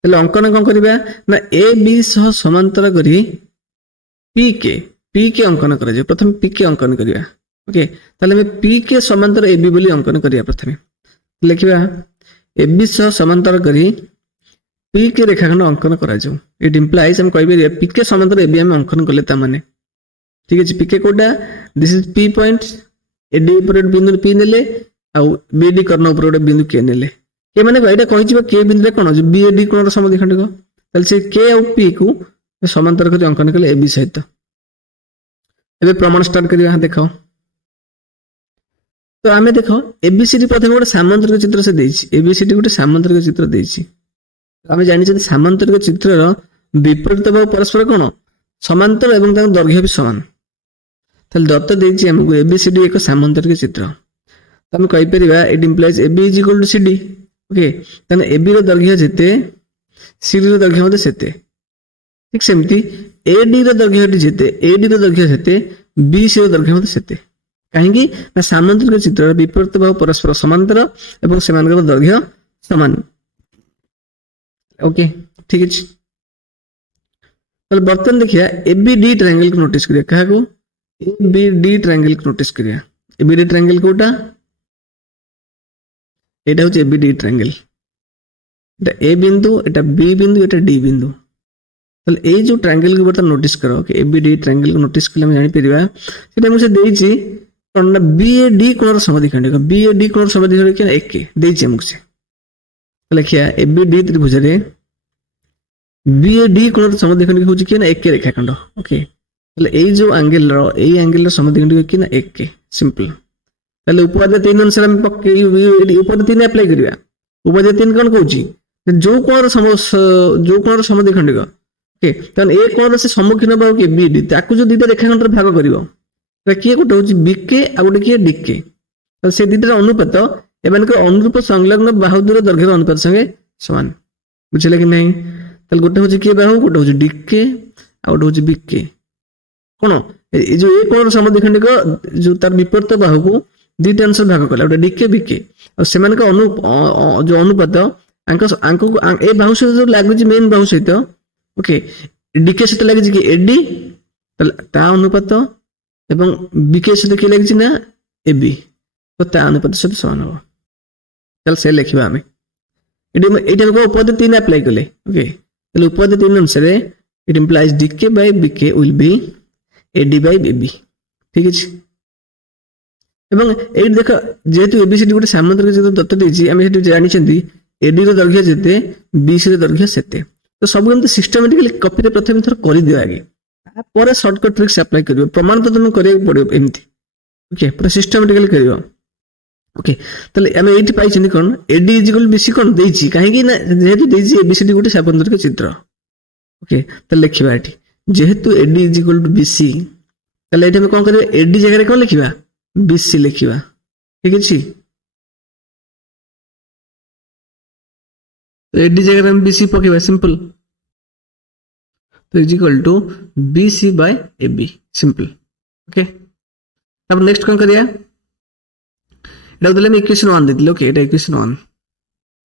तले अंकन कोन करिबा ना AB सह समांतर करी PK अंकन करा जे प्रथम PK अंकन करिया। ओके तले में PK समांतर AB बोली अंकन करिया प्रथमे लिखिबा AB सह समांतर करी PK रेखाखंड अंकन करा जो इट इंप्लाइज हम कहबे PK समांतर AB हम अंकन करले ता माने ठीक अछि। PK कोडा this is P point AD ऊपर बिंदु P नेले आ BD कर्ण ऊपर बिंदु K नेले के माने एटा कहि जिवो K बिंदु रे कोन जो BD कोणर समद्विखंडक तले से K और P को समांतर कर अंकन करले AB सहित। एबे प्रमाण स्टार्ट करिया देखो तो आमे देखो एबीसीडी प्रथम गोटे सामांतरिक चित्र से देछि एबीसीडी गोटे सामांतरिक चित्र देछि आमे जानि जे सामांतरिक चित्रर विपरीत भाव परस्पर कोन ସମାନ୍ତର ଏବଂ ତାଙ୍କ ଦୈର୍ଘ୍ୟ ବି ସମାନ। ତାହେଲେ ଦତ୍ତ ଦେଇଛି ଆମକୁ ABCD ଏକ ସାମାନ୍ତରିକ ଚିତ୍ର। ତ ଆମେ କହିପାରିବା it implies AB is equal to CD। Okay, ତାହେଲେ AB ର ଦୈର୍ଘ୍ୟ ଯେତେ CD ର ଦୈର୍ଘ୍ୟ ମଧ୍ୟ ସେତେ। ଠିକ ସେମିତି AD ର ଦୈର୍ଘ୍ୟ ଯେତେ AD ର ଦୈର୍ଘ୍ୟ ସେତେ BC ର ଦୈର୍ଘ୍ୟ ମଧ୍ୟ ସେତେ। କାହିଁକି ନା ସାମାନ୍ତରିକ ଚିତ୍ରର ବିପରୀତ ବାହୁ ପରସ୍ପର ସମାନ୍ତର ଏବଂ ସେମାନଙ୍କର ଦୈର୍ଘ୍ୟ ସମାନ। ଓକେ, ଠିକ ଅଛି। ତାହେଲେ ବର୍ତ୍ତମାନ ଦେଖିବା ABD ଟ୍ରାୟାଙ୍ଗଲ କୁ ନୋଟିସ କରିବା। କାହାକୁ? ABD ଟ୍ରାୟାଙ୍ଗଲ କୁ ନୋଟିସ କରିବା। ABD ଟ୍ରାୟାଙ୍ଗଲ କୋଉଟା? এটা হচ্ছে ABD ট্রায়াঙ্গেল। এটা A বিন্দু, এটা B বিন্দু, এটা D বিন্দু। তাহলে এই যে ট্রায়াঙ্গেল কু বর্তমান নোটিস করো। ওকে, ABD ট্রায়াঙ্গেল কু নোটিস করলে আমি জানি পারিবা সেটা আমি সে দেইছি কোন না BAD কোণর সমদ্বিখণ্ডিক। BAD কোণর সমদ্বিখণ্ডিক কেন AK দেইছি আমাকে সে। তাহলে লেখিয়া ABD ত্রিভুজরে BAD কোণর সমদ্বিখণ্ডিক হচ্ছে কি না AK রেখাখণ্ড। ওকে, তাহলে এই যে অ্যাঙ্গেলর সমদ্বিখণ্ডিক কি না AK। সিম্পল। তাহলে উপাদায় 3 অনুসারে আমি উপাদায় 3 আপ্লাই করিবা। উপাদায় 3 কোন কହୁଛି ଯୋଉ କୋଣର ସମଦ୍ବିଖଣ୍ଡିକ। ଓକେ, ତାହେଲେ ଏ କୋଣର ସେ ସମ୍ମୁଖୀନ ବାହୁ କି BD, ତାକୁ ଯୋଉ ଦିଟା ରେଖାଖଣ୍ଡରେ ଭାଗ କରିବ ସେଟା କିଏ? ଗୋଟେ ହଉଛି BK ଆଉ ଗୋଟେ କିଏ? DK। ତାହେଲେ ସେ ଦିଟାର ଅନୁପାତ ଏମାନଙ୍କର ଅନୁରୂପ ସଂଲଗ୍ନ ବାହୁ ଦୁର ଦୈର୍ଘ୍ୟର ଅନୁପାତ ସଙ୍ଗେ ସମାନ। ବୁଝିଲେ କି ନାହିଁ? ତାହେଲେ ଗୋଟେ ହଉଛି କିଏ ବାହୁ, ଗୋଟେ ହଉଛି DK ଆଉ ଗୋଟେ ହଉଛି BK। কোন এই যে এই কোণর সমদ্বিখণ্ডিক ଯୋଉ ତାର ବିପରୀତ ବାହୁକୁ দুইটা অংশରେ ଭାଗ କଲା। ଗୋଟେ DK BK ଆଉ ସେମାନଙ୍କ ଯୋଉ ଅନୁପାତ ଆଙ୍କୁ ଏ ବାହୁ ସହିତ ଯୋଉ ଲାଗୁଛି ମେନ୍ ବାହୁ ସହିତ। ଓକେ, DK ସହିତ ଲାଗିଛି କି AD, ତାହେଲେ ତା ଅନୁପାତ ଏବଂ BK ସହିତ କି ଲାଗିଛି ନା AB, ତ ତା ଅନୁପାତ ସହିତ ସମାନ ହେବ। ତାହେଲେ ସେ ଲେଖିବା ଆମେ ଏଇଟା ଉପାଦାୟ 3 ଆପ୍ଲାଏ କଲେ। ଓକେ, ତାହେଲେ ଉପାଦାୟ 3 ଅନୁସାରେ ଇଟ୍ implies DK by BK will be AD by BB। ঠিক আছে। এবং এই দেখ যেহেতু ABCD গোটে সামান্তরিক চিত্র দত্ত দিয়েছি, আমি সেটি জানিছেন AD র দৈর্ঘ্য যেতে BC র দৈর্ঘ্য সেতে। তো সবু এমতি সিস্টেমেটিক্যালি কপিরে প্রথমে থর করে দিও আগে, তারপরে শর্টকট ট্রিক্স আপ্লাই করিও। প্রমাণ তো তুমি করিବାକୁ পড়িব এমতি। ওকে, পুরো সিস্টেমেটিক্যালি করিও। ওকে, তাহলে আমি এইটি পাইছেন কোন AD ইকুয়াল BC কোন দেইছি, কাহিকি না যেহেতু দেইছি ABCD গোটে সামান্তরিক চিত্র। ওকে, তাহলে লিখিবা এটি যেহেতু AD ইকুয়াল টু BC, তাহলে এটি আমি কোন করিবা? AD জায়গায় কোন লিখিবা? BC লিখিবা। ঠিক আছে, তো AD জায়গায় আমি BC পকাইবা। সিম্পল। তো is equal to BC by AB। Simple. Okay, তারপর নেক্সট কোন করিয়া? এটা দিলে আমি ইকুয়েশন 1 দিলে। ওকে, এটা ইকুয়েশন 1।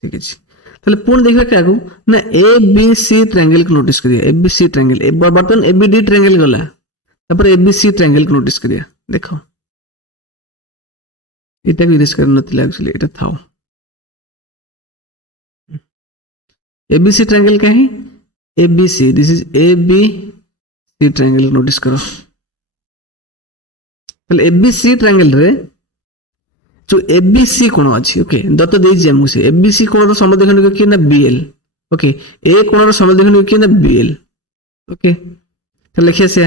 ঠিক আছে, তাহলে পুଣି ଦେଖିବା କାହାକୁ ନା ABC ଟ୍ରାୟାଙ୍ଗେଲ କୁ ନୋଟିସ କରିବା। ABC ଟ୍ରାୟାଙ୍ଗେଲ ବର୍ତ୍ତମାନ ABD ଟ୍ରାୟାଙ୍ଗେଲ ଗଲା, ତାପରେ ABC ଟ୍ରାୟାଙ୍ଗେଲ କୁ ନୋଟିସ କରିବା। ଦେଖ ଏଟାକୁ ଇରେଜ କରିନଥିଲା, ଆକ୍ଚୁଆଲି ଏଟା ଥାଉ। ABC ଟ୍ରାୟାଙ୍ଗେଲ କାହିଁ? ABC, this is ABC triangle notice କର। ତାହେଲେ ABC ଟ୍ରାୟାଙ୍ଗେଲ ରେ जो ABC कोण अछि। ओके, दत्त देइछि हमहु से ABC कोणर समद्विखण्डिक कि ना BL। ओके, A कोणर समद्विखण्डिक कि ना BL। ओके, तो लिखिया से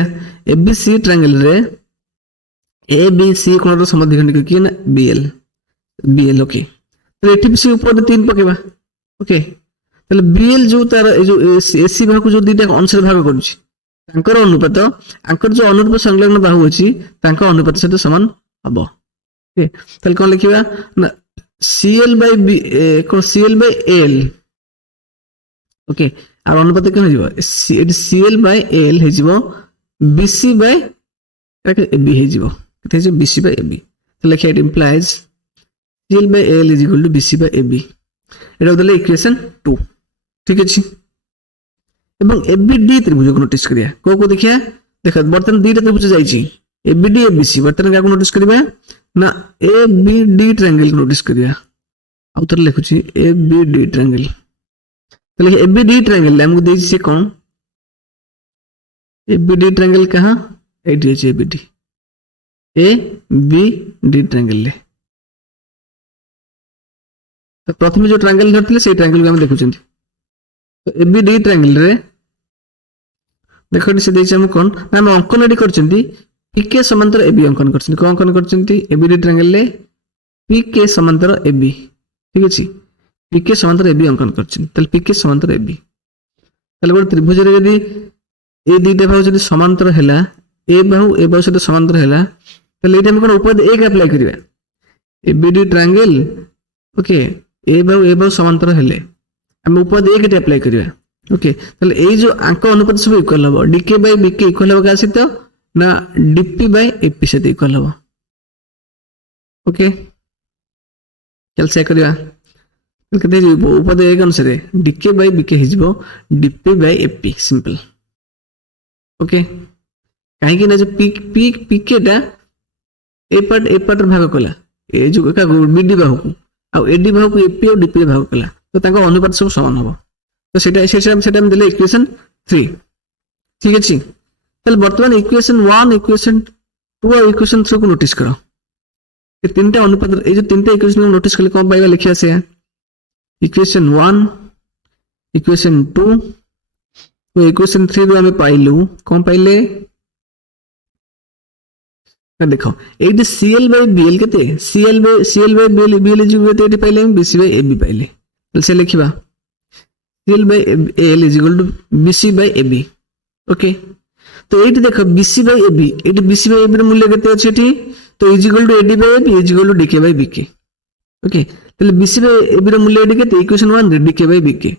ABC ट्रायंगल रे ABC कोणर समद्विखण्डिक कि ना BL। ओके, तो एठी से ऊपर 3 पकेबा। ओके, ताले BL जो तार जो AC बाहु जो दुटा अंश भाग करूछि तांकर अनुपात आंकर जो अनुरूप संलग्न बाहु अछि तांकर अनुपात सहित समान हबो। ओके, ताले कोन लिखिबा ना CL by B को CL by L। ओके, आर अनुपात केन हिजबो CL by L हिजबो BC by AB हिजबो। केते हिजबो BC by AB। तो लिखिया it implies CL by L is equal to BC by AB। एटा देले इक्वेशन 2। ठीक अछि, এবং ABD ত্রিভুজ को नोटिस करिया। को देखिया देखा बर्तन दुईटा ত্রিভুজ जाईची ABD ABC। बर्तन का नोटिस करिबा ना ABD ट्रायंगल को नोटिस करिया। आउ तर लिखुची ABD ट्रायंगल। तो लिखे ABD ट्रायंगल हमको देछि से कोन ABD ट्रायंगल कहां? एटी है ABD ABD ट्रायंगल ले। तो प्रथम जो ट्रायंगल धरथिले से ट्रायंगल को हम देखुचंती। तो ABD ट्रायंगल रे देखो से देछि हम कोन ना हम अंकन एडी करचंती PK समांतर AB अंकन करचंती। कोन अंकन करचंती ABD ट्रायंगल ले PK समांतर AB। ठीक अछि, PK समांतर AB अंकन करचंती। तले PK समांतर AB तले गोटे त्रिभुज रे यदि ए दुईटा बाहु जब समांतर है ए बाहु सहित समांतर है ये आम कौन उपाधि एक अप्लाई करिया एबीडी ट्रायंगल ओके ए बाहु समांतर हेले आम उपाधि एक अप्लाई करिया ओके ताले ए जो आंक अनुपात सब इक्वल हम डीके बाय बीके इक्वल हम क्या सहित ना डीपी बाय एपी सहित इक्वल हम ओके चल से करिया केते उपाधि एक अनुसार डीके बाय बीके हिजबो DP by AP simple okay कहीं ना जो पीकेटा ए पार्ट भाग कला ए जो बीडी बाहु को आ एडी बाहु को एपी और डीपी भाग कला तो तांको अनुपात सब समान हो तो सेटा हम देले इक्वेशन 3 ठीक अछि तल वर्तमान इक्वेशन 1 इक्वेशन 2 और इक्वेशन 3 को नोटिस करो ये तीनटा अनुपात ए जो तीनटा इक्वेशन को नोटिस करले कोन पाइबा लिखिया से इक्वेशन 1 इक्वेशन 2 तो इक्वेशन 3 रो हमें पाइलु कोन पाइले देखो ये सीएल बाय बीएल केते सीएल बाय बीएल इज केते एटी पाइले हम बीसी बाय एबी पाइले तल से लिखिबा CL by L is equal to BC by AB okay तो एटी देखो बीसी बाय एबी एटी बीसी बाय एबी रो मूल्य केते अछि एटी तो is equal to AD by AB is equal to DK by BK okay तल बीसी बाय एबी रो मूल्य एटी केते इक्वेशन 1 डीके बाय बीके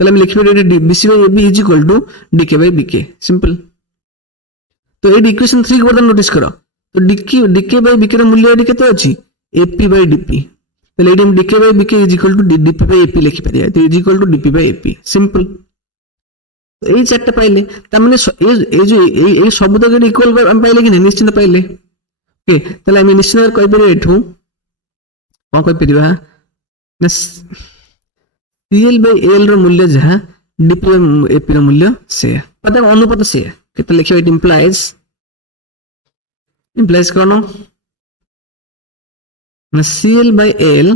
तल हम लिखिबा एटी BC by AB is equal to DK by BK simple तो एटी इक्वेशन 3 को बर्तन नोटिस करो तो डीके बाय बीके रो मूल्य एटी केते अछि एपी बाय डीपी पहले एटी हम DK by BK is equal to DP by AP लिखि परिया तो is equal to DP by AP simple तो ए चारटा पाइले त माने ए जो ए सब तक इक्वल हम पाइले कि नहीं निश्चित पाइले ओके तले हम निश्चित कहि परिया एठू कोन कहि परिया ना सीएल बाय एल रो मूल्य जहां डीपी बाय एपी रो मूल्य से पता अनुपात से केते लिखिबा इट implies कौन ना CL by L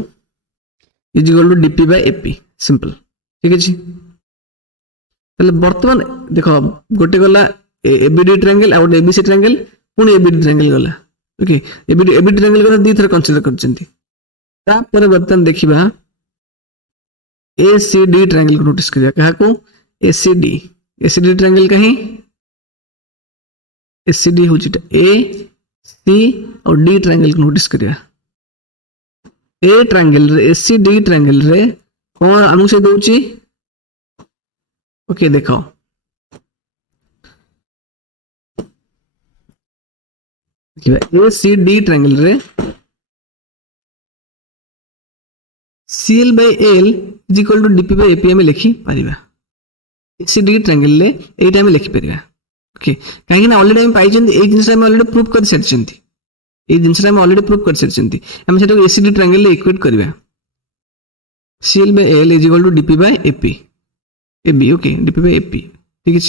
is equal to DP by AP simple ठीक है ताले वर्तमान देखो गोटे गला ABD ट्रायंगल और ABC ट्रायंगल पुनी ABD ट्रायंगल गला ओके ABD ट्रायंगल को दी थर कंसीडर करचंती तापर वर्तमान देखिबा ACD ट्रायंगल को नोटिस करिया कहा को ACD ट्रायंगल कहीं ACD होची A C और D ट्रायंगल को नोटिस करिया ए ट्रायंगल रे ACD ट्रायंगल रे कौन हमको से दोची ओके देखो ACD ट्रायंगल रे CL by L is equal to DP by AP में लिखि परिबा ACD ट्रायंगल ले एटा में लिखि परिबा ओके काहे ना ऑलरेडी हम पाई जंती ए जिंस हम ऑलरेडी प्रूफ कर सरचंती ए जिंस हम ऑलरेडी प्रूफ कर सरचंती हम सेटा ACD ट्रायंगल ले इक्वेट करबा CL by L is equal to DP by AP AB okay DP by AP ठीक है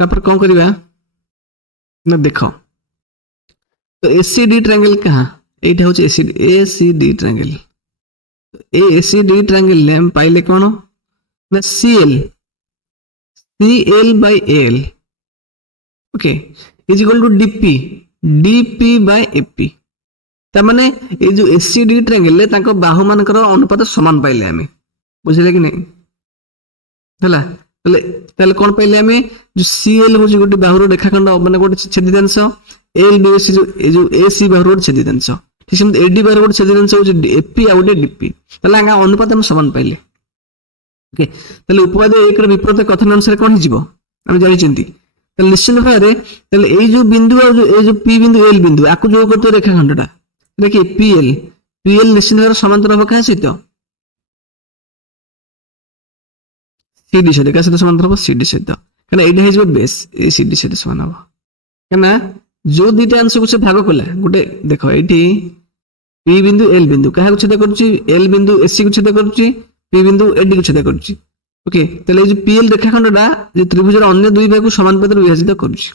तापर कौन करबा ना देखो तो ACD ट्रायंगल कहां एटा होचे ACD ट्रायंगल ACD ट्रायंगल ले हम पाइले कोन ना CL by L okay is equal to DP by AP ता माने ए जो ACD ट्रायंगल ले ताको बाहु मानकर अनुपात समान पाइले हमें बुझले कि नहीं हला तले कोन पाइले हमें जो CL हो गोटे बाहुर रेखाखंड माने गोटे छेदिदांश LBC जो AC बाहुर छेदिदांश ठीक है AD बाहुर छेदिदांश हो AP आ गोटे DP तले आगा अनुपात हम समान पाइले ओके तले उपवाद एक रो विपरीत कथन अनुसार कोन हिजिबो हम जानि चिंती तले निश्चित भारे तले ए जो बिंदु और ए जो P बिंदु L बिंदु आकु जो करते रेखाखंडटा देखिए PL निश्चित भारे समांतर हो का सहित CD सहित का सहित समांतर हो CD सहित कना एटा हिजिबो बेस ए CD सहित समान हो कना जो दुईटा अंश को से भाग कला गोटे देखो एठी P बिंदु L बिंदु कहा को छेद करछि L बिंदु AC को छेद करछि P बिंदु AD को छेद करछि ओके तले जो PL रेखाखंडटा जे त्रिभुजर अन्य दुई भाग को समान पदर विभाजित करछि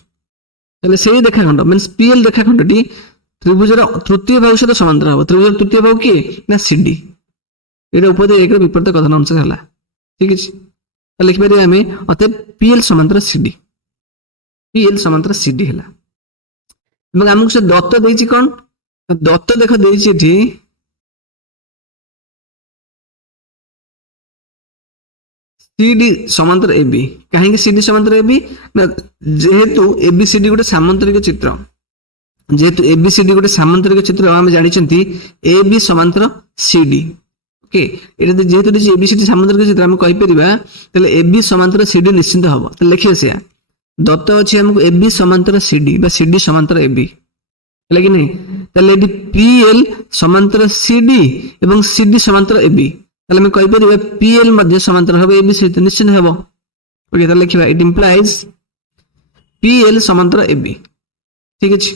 तले सेही रेखाखंड मींस PL रेखाखंडटी त्रिभुजर तृतीय भाग सहित समांतर हो त्रिभुजर तृतीय भाग की ना CD एटा उपदे एक विपरीत कथन अनुसार हला ठीक अछि त लिख परिया हमें अतः PL समांतर CD PL समांतर CD हला एवं हमको से दत्त देछि कोन दत्त देखो देछि एठी CD समांतर AB कहीं CD समांतर AB ना जेहेतु ABCD गोटे सामांतरिक चित्र जेहेतु ABCD गोटे सामांतरिक चित्र आम जानी AB समांतर CD ओके ये जेहेतु ABCD सामांतरिक चित्र आम कहीपर AB समांतर CD निश्चिंत हम तो लिखिए से दत्त अच्छी आमको AB समांतर CD बा CD समांतर AB है कि नहीं ताले PL समांतर CD एवं CD समांतर AB ताले मैं कहीपर PL मध्य समांतर हम AB सहित निश्चित हम ओके ताले लिखिबा इट इंप्लाइज PL समांतर AB ठीक अछि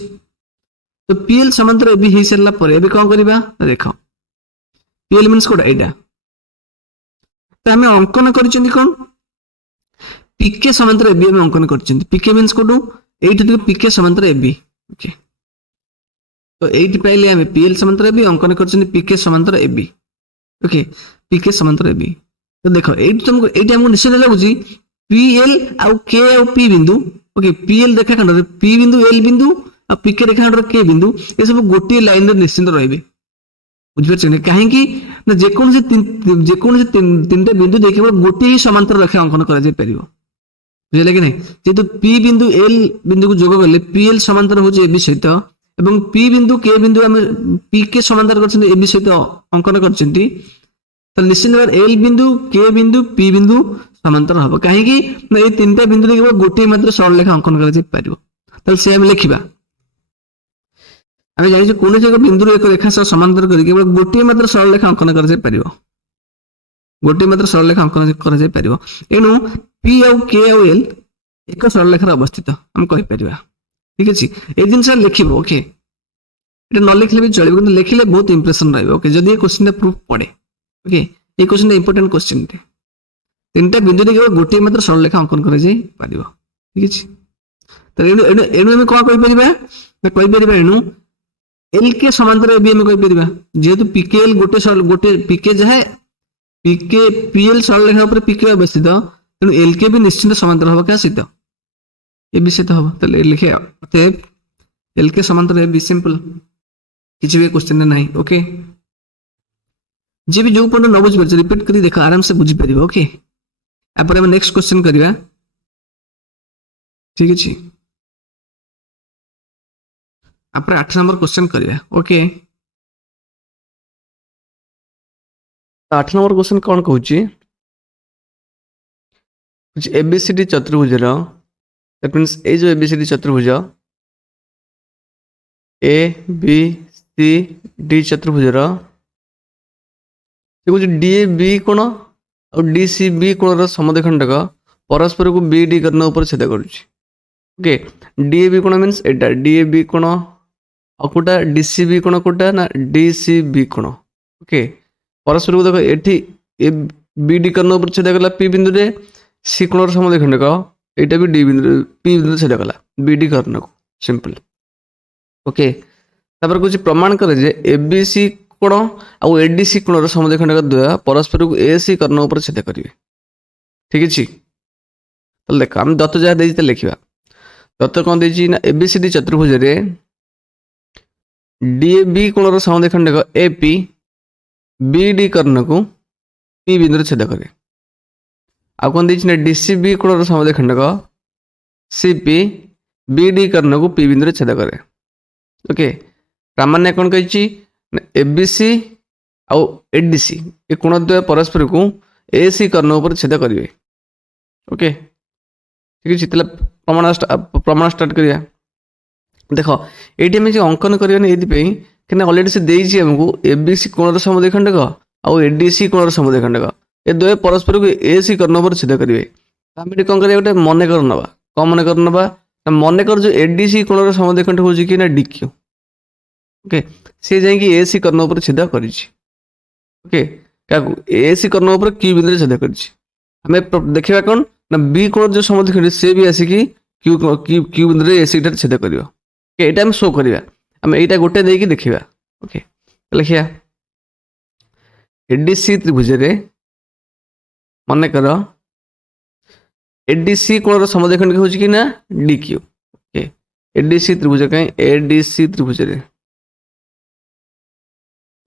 तो PL समांतर AB हो सारा पर एबे कौन करबा देख PL मीन्स कोड एटा तो हमें अंकन करछंती कोन PK समांतर AB हम अंकन करछंती PK मीन्स कोड एठी PK समांतर AB ओके तो एठी पाइले हमें PL समांतर AB अंकन करछंती PK समांतर AB ओके PK समांतर AB तो देखो एठी तुमको एठी हमको निश्चित लागुची PL आउ K आउ P बिंदु ओके PL देखा खंड P बिंदु L बिंदु आ PK रेखा खंड K बिंदु ये सब गोटे लाइन रे निश्चित रहबे बुझिपारछन कहीं ना जेकोन से तीनटा बिंदु देखिए गोटे ही समांतर रेखा अंकन करा जाय परिबो बुझले कि नहीं जेतु P बिंदु L बिंदु को जोग करले PL समांतर हो AB सहित एवं P बिंदु K बिंदु हम PK समांतर करछन AB सहित अंकन करछंती तो निश्चित भाव L बिंदु K बिंदु P बिंदु समांतर हम कहीं ना ये तीनटा बिंदु देखिए गोटे मात्र सरल रेखा अंकन करा जाय परिबो तल से हम लिखिबा आम जानी कौन एक बिंदु एक रेखा सह समांतर कर गोटे मात्र सरल रेखा अंकन कर गोटे मात्र सरल रेखा अंकन कर एणु P आउ K आउ L एक सरल रेखा अवस्थित आम कहीपर ठीक अच्छे ये जिन लिखे ओके ये न लिखले भी चलो कि लिखले बहुत इंप्रेशन रहा ओके जब ये क्वेश्चन प्रूफ पड़े ओके ये क्वेश्चन इंपोर्टेंट क्वेश्चन तीन बिंदु देखिए गोटे मात्र सरल रेखा अंकन कर ठीक अच्छे तो एणु कौन कहीपर एणु एल के समांतर ए बी एम कहीपर जेहेतु PKL गोटे PK जहाँ PL सरल रेखा ऊपर PK अवस्थित तेणु एल के भी निश्चित समांतर हम क्या सहित ए बी सहित हम तो लिखे एल के समांतर ए बी सिंपल किसी भी क्वेश्चन नहीं ओके जी भी जो पॉइंट न बुझी पारे रिपीट कर देख आराम से बुझी पार ओके आप नेक्स्ट क्वेश्चन करवा ठीक अच्छे आप 8 नंबर क्वेश्चन करिया ओके 8 नंबर क्वेश्चन कौन कहूची ABCD चतुर्भुज दैट मींस ए जो ABCD चतुर्भुज ABCD चतुर्भुज कुछ DAB कोण और DCB कोण समद्विखंडक परस्पर को BD कर्ण ऊपर छेद करुची ओके DAB कोण मींस एटा DAB कोण आउटा DCB कोण कोटा ना DCB कोण ओके परस्पर को देखो एठी ए BD कर्ण ऊपर छेद कला P बिंदु रे C कोण समद्विखंडक एटा भी D बिंदु P बिंदु छेद कला BD कर्ण को सिंपल ओके तापर कुछ प्रमाण करे जे ABC कोण आ ADC कोण समद्विखंडक द्वय परस्पर को AC कर्ण ऊपर छेद करिवे ठीक अछि तो देख हम दत्त जहा देछि त लिखिबा दत्त कोन देछि ना ABCD चतुर्भुज रे DAB कोण समद्विखंडक AP BD कर्ण को P बिंदु छेद करे आ कोन देछि ना DCB कोण समद्विखंडक CP BD कर्ण को P बिंदु छेद करे ओके प्रामाण्य कोन कहिछि ABC आ ADC ए कोण द्वय परस्पर को AC कर्ण ऊपर छेद करिवे ओके ठीक अछि तले प्रमाण स्टार्ट करिया देखो ये आम अंकन करने ये अलरेडी से देछि हमको ABC कोण समद्विखंडक आउ ADC कोण समद्विखंडक ये द्वय परस्पर को AC कर्ण ऊपर छेद करिवे आम ये कौन करिया गोटे मन कर नबा कौन मन कर नबा मन कर जो ADC कोण समद्विखंडक होछि कि ना DQ ओके से जाई कि AC कर्ण ऊपर छेद करिछि ओके काकू AC कर्ण ऊपर Q बिंदु छेद करिछि हमें देखिबा कोन ना B कोण जो समद्विखंड से भी आसी कि Q बिंदु रे AC टा छेद करियो ओके एटा हम शो करिया हम एटा गोटे देकी देखिबा ओके लिखिया ADC त्रिभुज रे मन कर ADC कोण समद्विखंड होछि कि ना DQ ओके ADC त्रिभुज कहीं ADC त्रिभुज रे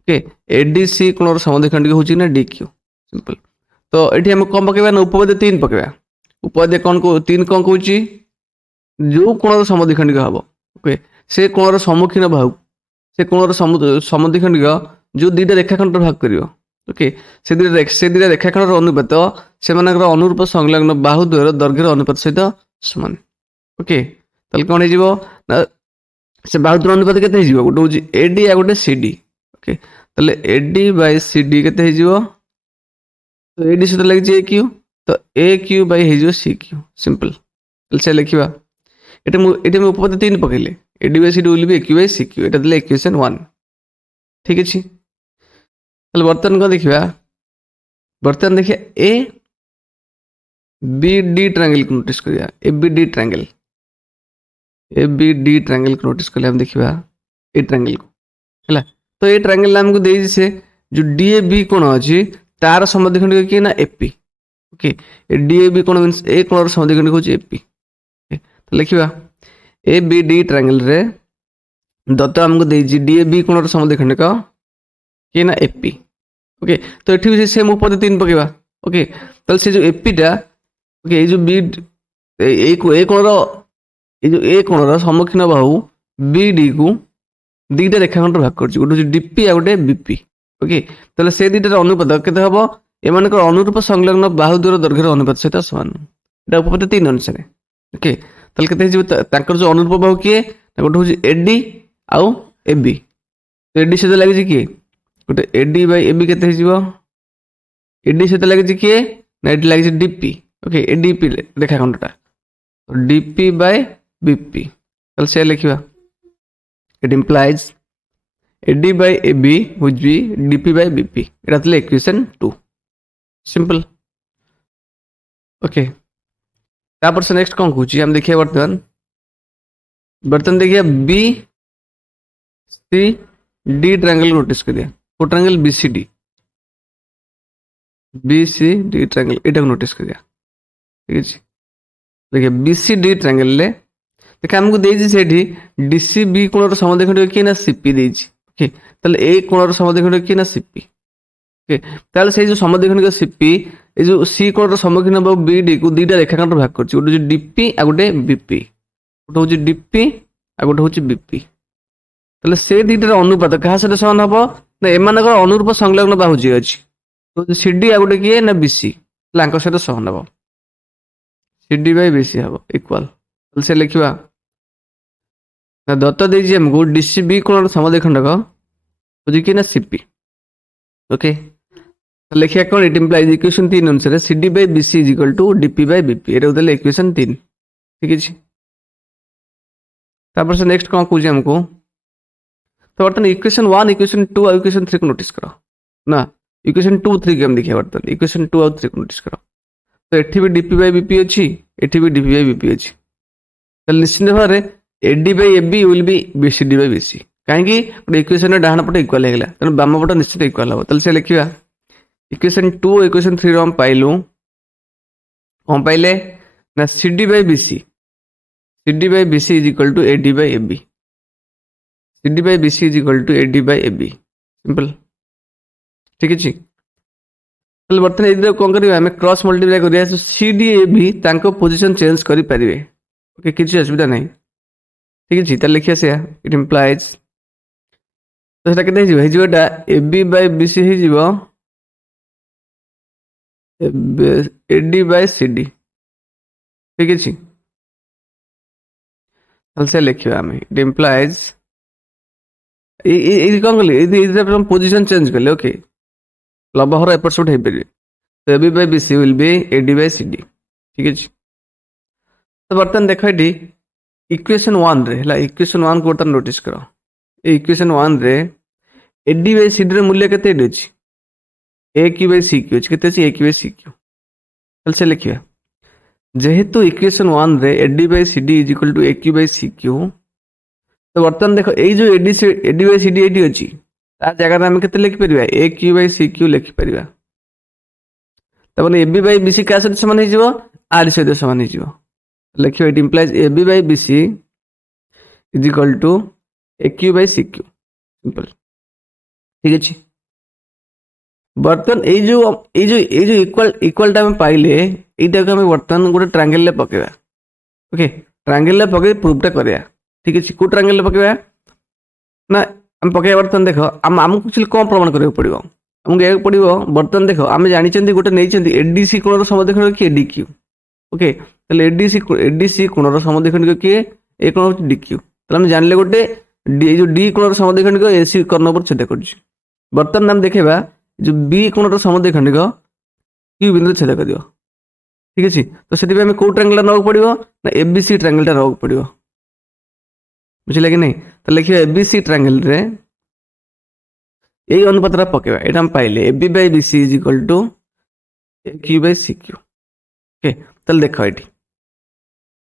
ओके ADC कोण समद्विखंड होछि ना DQ सिंपल तो ये आम कौन पकेबा ना उपपद 3 पकेबा। उपपद कौन को 3 कौन कहूँ जो कोणर समद्विखंडिक हम ओके से कोणर सम्मुखीन बाहु से कोणर समद्विखंडिक जो दुईटा रेखाखंड भाग कर ओके से दुईटा रेखाखंड अनुपात से अनुरूप संलग्न बाहु द्वयर दैर्घ्यर अनुपात सहित समान ओके ताल कौन हो से बाहु द्वयर अनुपात के गोटे हूँ एडी आ गोटे सीडी ओके ताले एडी बाय सीडी के तो एडी सहित लगी ए क्यू तो A Q by C Q simple से लिखा ये उपपद 3 पकेले AD by CD will be A Q by C Q एटा देले इक्वेशन 1 ठीक अछि ताले बर्तन को देखिबा बर्तन देखिए ए बी डी ट्रायंगल को नोटिस करिया ए बी डी ट्रायंगल को नोटिस करले हम देखिबा ए ट्रायंगल को हैला तो ए ट्रायंगल हमको देई से जो डीएबी कोण अछि तार समद्विखंडिक कि ना एपी ओके ए डीएबी कोण मींस ए कोणर समद्विखंडिक होछि एपी तो लिखिबा ए बी डी ट्रायंगल रे दत्त हमको देई डीएबी कोणर समद्विखंडिक कि ना एपी ओके तो एठी भी सेम उपपद 3 पकेबा ओके ताल से जो एपी टा ओके ए जो बी ए कोणर सम्मुखीन बाहु बीडी को दुईटा रेखाखंड भाग कर गोटे डीपी आ गोटे बीपी ओके ताले से दुईटार अनुपात केते हबो एमानकर अनुरूप संलग्न बाहु द्वयर दैर्घ्यर अनुपात सहित समान एटा उपपद 3 अनुसार ओके ताले केते हिजो तांकर जो अनुरूप बाहु किए गोटे हूँ एडी आउ एबी तो एडी सहित लगी किए गोटे एडी बाय एबी केते हिजो एडी सहित लगी किए ना एडी लगी डीपी ओके एडीपी रेखाखंडटा तो डीपी बाय बीपी ताले से लिखिबा it implies AD by AB which be DP by BP एटा तले इक्वेशन 2 सिंपल ओके तापर से नेक्स्ट कौन कहूँ हम देखिए बर्तन देखिए B C D triangle notice करिए वो triangle B C D triangle एटा नोटिस करिए ठीक है देखिए बी सी डी ट्रायंगल ले देखिए हमको देजी सेठी डीसी बी कोणर समद्विखंडिक कि ना सीपी देजी ओके ताले ए कोणर समद्विखंडिक कि ना सीपी ओके ताले से जो समद्विखंडिक सीपी ए जो सी कोणर सम्मुखीन बाहु बीडी को दुईटा रेखाखंड भाग करछि गोटे डीपी आ गोटे बीपी गोटे हूँ डीपी आ गोटे हूँ बीपी ताले से दुईटार अनुपात क्या सहित समान हबो ना एमानकर अनुरूप संलग्न बाहु जी अछि तो सीडी आ गोटे किए ना बीसी लांक सहित समान हबो सीडी बाय बीसी हबो इक्वल से लिखा दत्त देजी हमको डीसीबी कोण समद्विखंडक बुझी कि ना सीपी ओके लिखिया कौन इट इंप्लाइज इक्वेशन 3 अनुसार CD by BC is equal to DP by BP एटा होतले इक्वेशन 3 ठीक है तापर से नेक्स्ट कौन कहूँ हमको तो बर्तन इक्वेशन 1 इक्वेशन 2 और इक्वेशन 3 को नोटिस करो ना इक्वेशन 2 3 के हम देखिए बर्तन इक्वेशन 2 और 3 को नोटिस करो तो एठी भी डीपी बाय बीपी अछि एठी भी डीपी बाय बीपी अछि तो निश्चित भाव में AD by AB will be BCD by BC कहीं इक्वेशन डाहाण पट इक्वाल हो गला तेनाली बाम पट निश्चित इक्वाल हम तो लिखा इक्वेशन 2 इक्वेशन 3 हम पाइलु कौन पाइले ना CD by BC is equal to AD by AB CD by BC is equal to AD by AB simple ठीक है ताले बर्तमान ये कौन करिया हमें क्रॉस मल्टीप्लाई करिया तो सीडी एबी तांको पोजीशन चेंज करि परिबे ओके किसी असुविधा नहीं ठीक है ताले लिखिया से इट इंप्लाइज तो सेटा केते हिजो हिजोटा एबी बाय बीसी हिजो एडी बाय सीडी ठीक है ताले से लिखिया हमें इट इंप्लाइज ये कौन कले ये पोजीशन चेंज कले ओके लबहर एपट सेपट हो पारे तो AB by BC will be AD by CD ठीक है तो बर्तमान देख ये इक्वेशन 1 रे हला इक्वेशन 1 को बर्तमान नोटिस करो ए इक्वेशन 1 रे एडी बाय सीडी रे मूल्य केते अछि A Q by C Q केते अछि A Q by C Q चल से लिखिया जेहेतु इक्वेशन 1 रे AD by CD is equal to A Q by C Q तो बर्तमान देखो ए जो एडी बाय सीडी एडी अछि ता जगह में केते लिखि परिबा ए क्यू बाय सी क्यू लिखि परिबा तबने एबी बाय बीसी का सहित समान हो जिवो आर सहित समान हो जिवो लिखियो it implies AB by BC is equal to A Q by C Q simple ठीक है बर्तन ये जो इक्वालटा आम पाइले यहीटा को आम बर्तमान गोटे ट्रांगेल पकेबा ओके ट्रांगेल पकई प्रूफटा करिया ठीक अच्छे कौ ट्रांगेल पकेबा ना आम पकेबा बर्तमान देख आमको एक्चुअली कौन प्रमाण करा पड़ो आमको ये पड़ो बर्तमान देख आम जानी गोटे नहीं एडीसी कोणर समद्विखंड किए डीक्यू ओके एडीसी कोणर समद्विखंड किए ए कोण हूँ डीक्यू आम जान गोटे जो डी कोणर समद्विखंड एसी कर्ण पर छेद कर बर्तमान आम देखा जो बी कोणर समद्विखंड क्यू बिंदु छेद कर ठीक अच्छे तो से कौ ट्रांगेल नवा पड़ो ना एबीसी ट्रांगेल नवा पड़ो बुझे कि नहीं तो लिखा एबीसी ट्रांगेल रे यही अनुपात पकेबा यहाँ हम पाइले A B B C is equal to A Q by C Q okay तो देख ये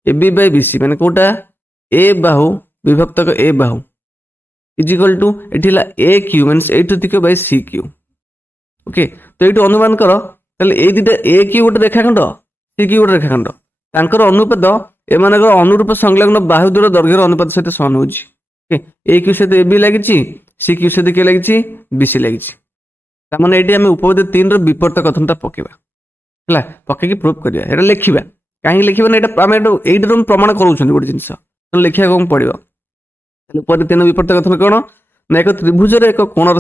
A B by B C मैंने कौटा ए बाहु विभक्तक ए बाहु इज इक्वल टू ये A Q mean at by C Q okay तो ये अनुमान कर ये दुटा ए क्यू गोटे रेखाखंड सी क्यू गोटे रेखाखंड तांकर अनुपात एम अनुरूप संलग्न बाहु दूर दैर्घ्यर अनुपात सहित समान हो ए क्यू सहित ए बी लगी सी क्यू सहित किए लगी बी सी लगी ताने ये आम उपवेद 3 विपरीत कथनटा पकेबा पकईकि प्रूफ करिया एटा लिखा कहीं लिखा ना ये प्रमाण कर गोटे जिनस लिखा कौन पड़ो उपवेद 3 विपरीत कथन कौन ना एक त्रिभुजर एक कोणर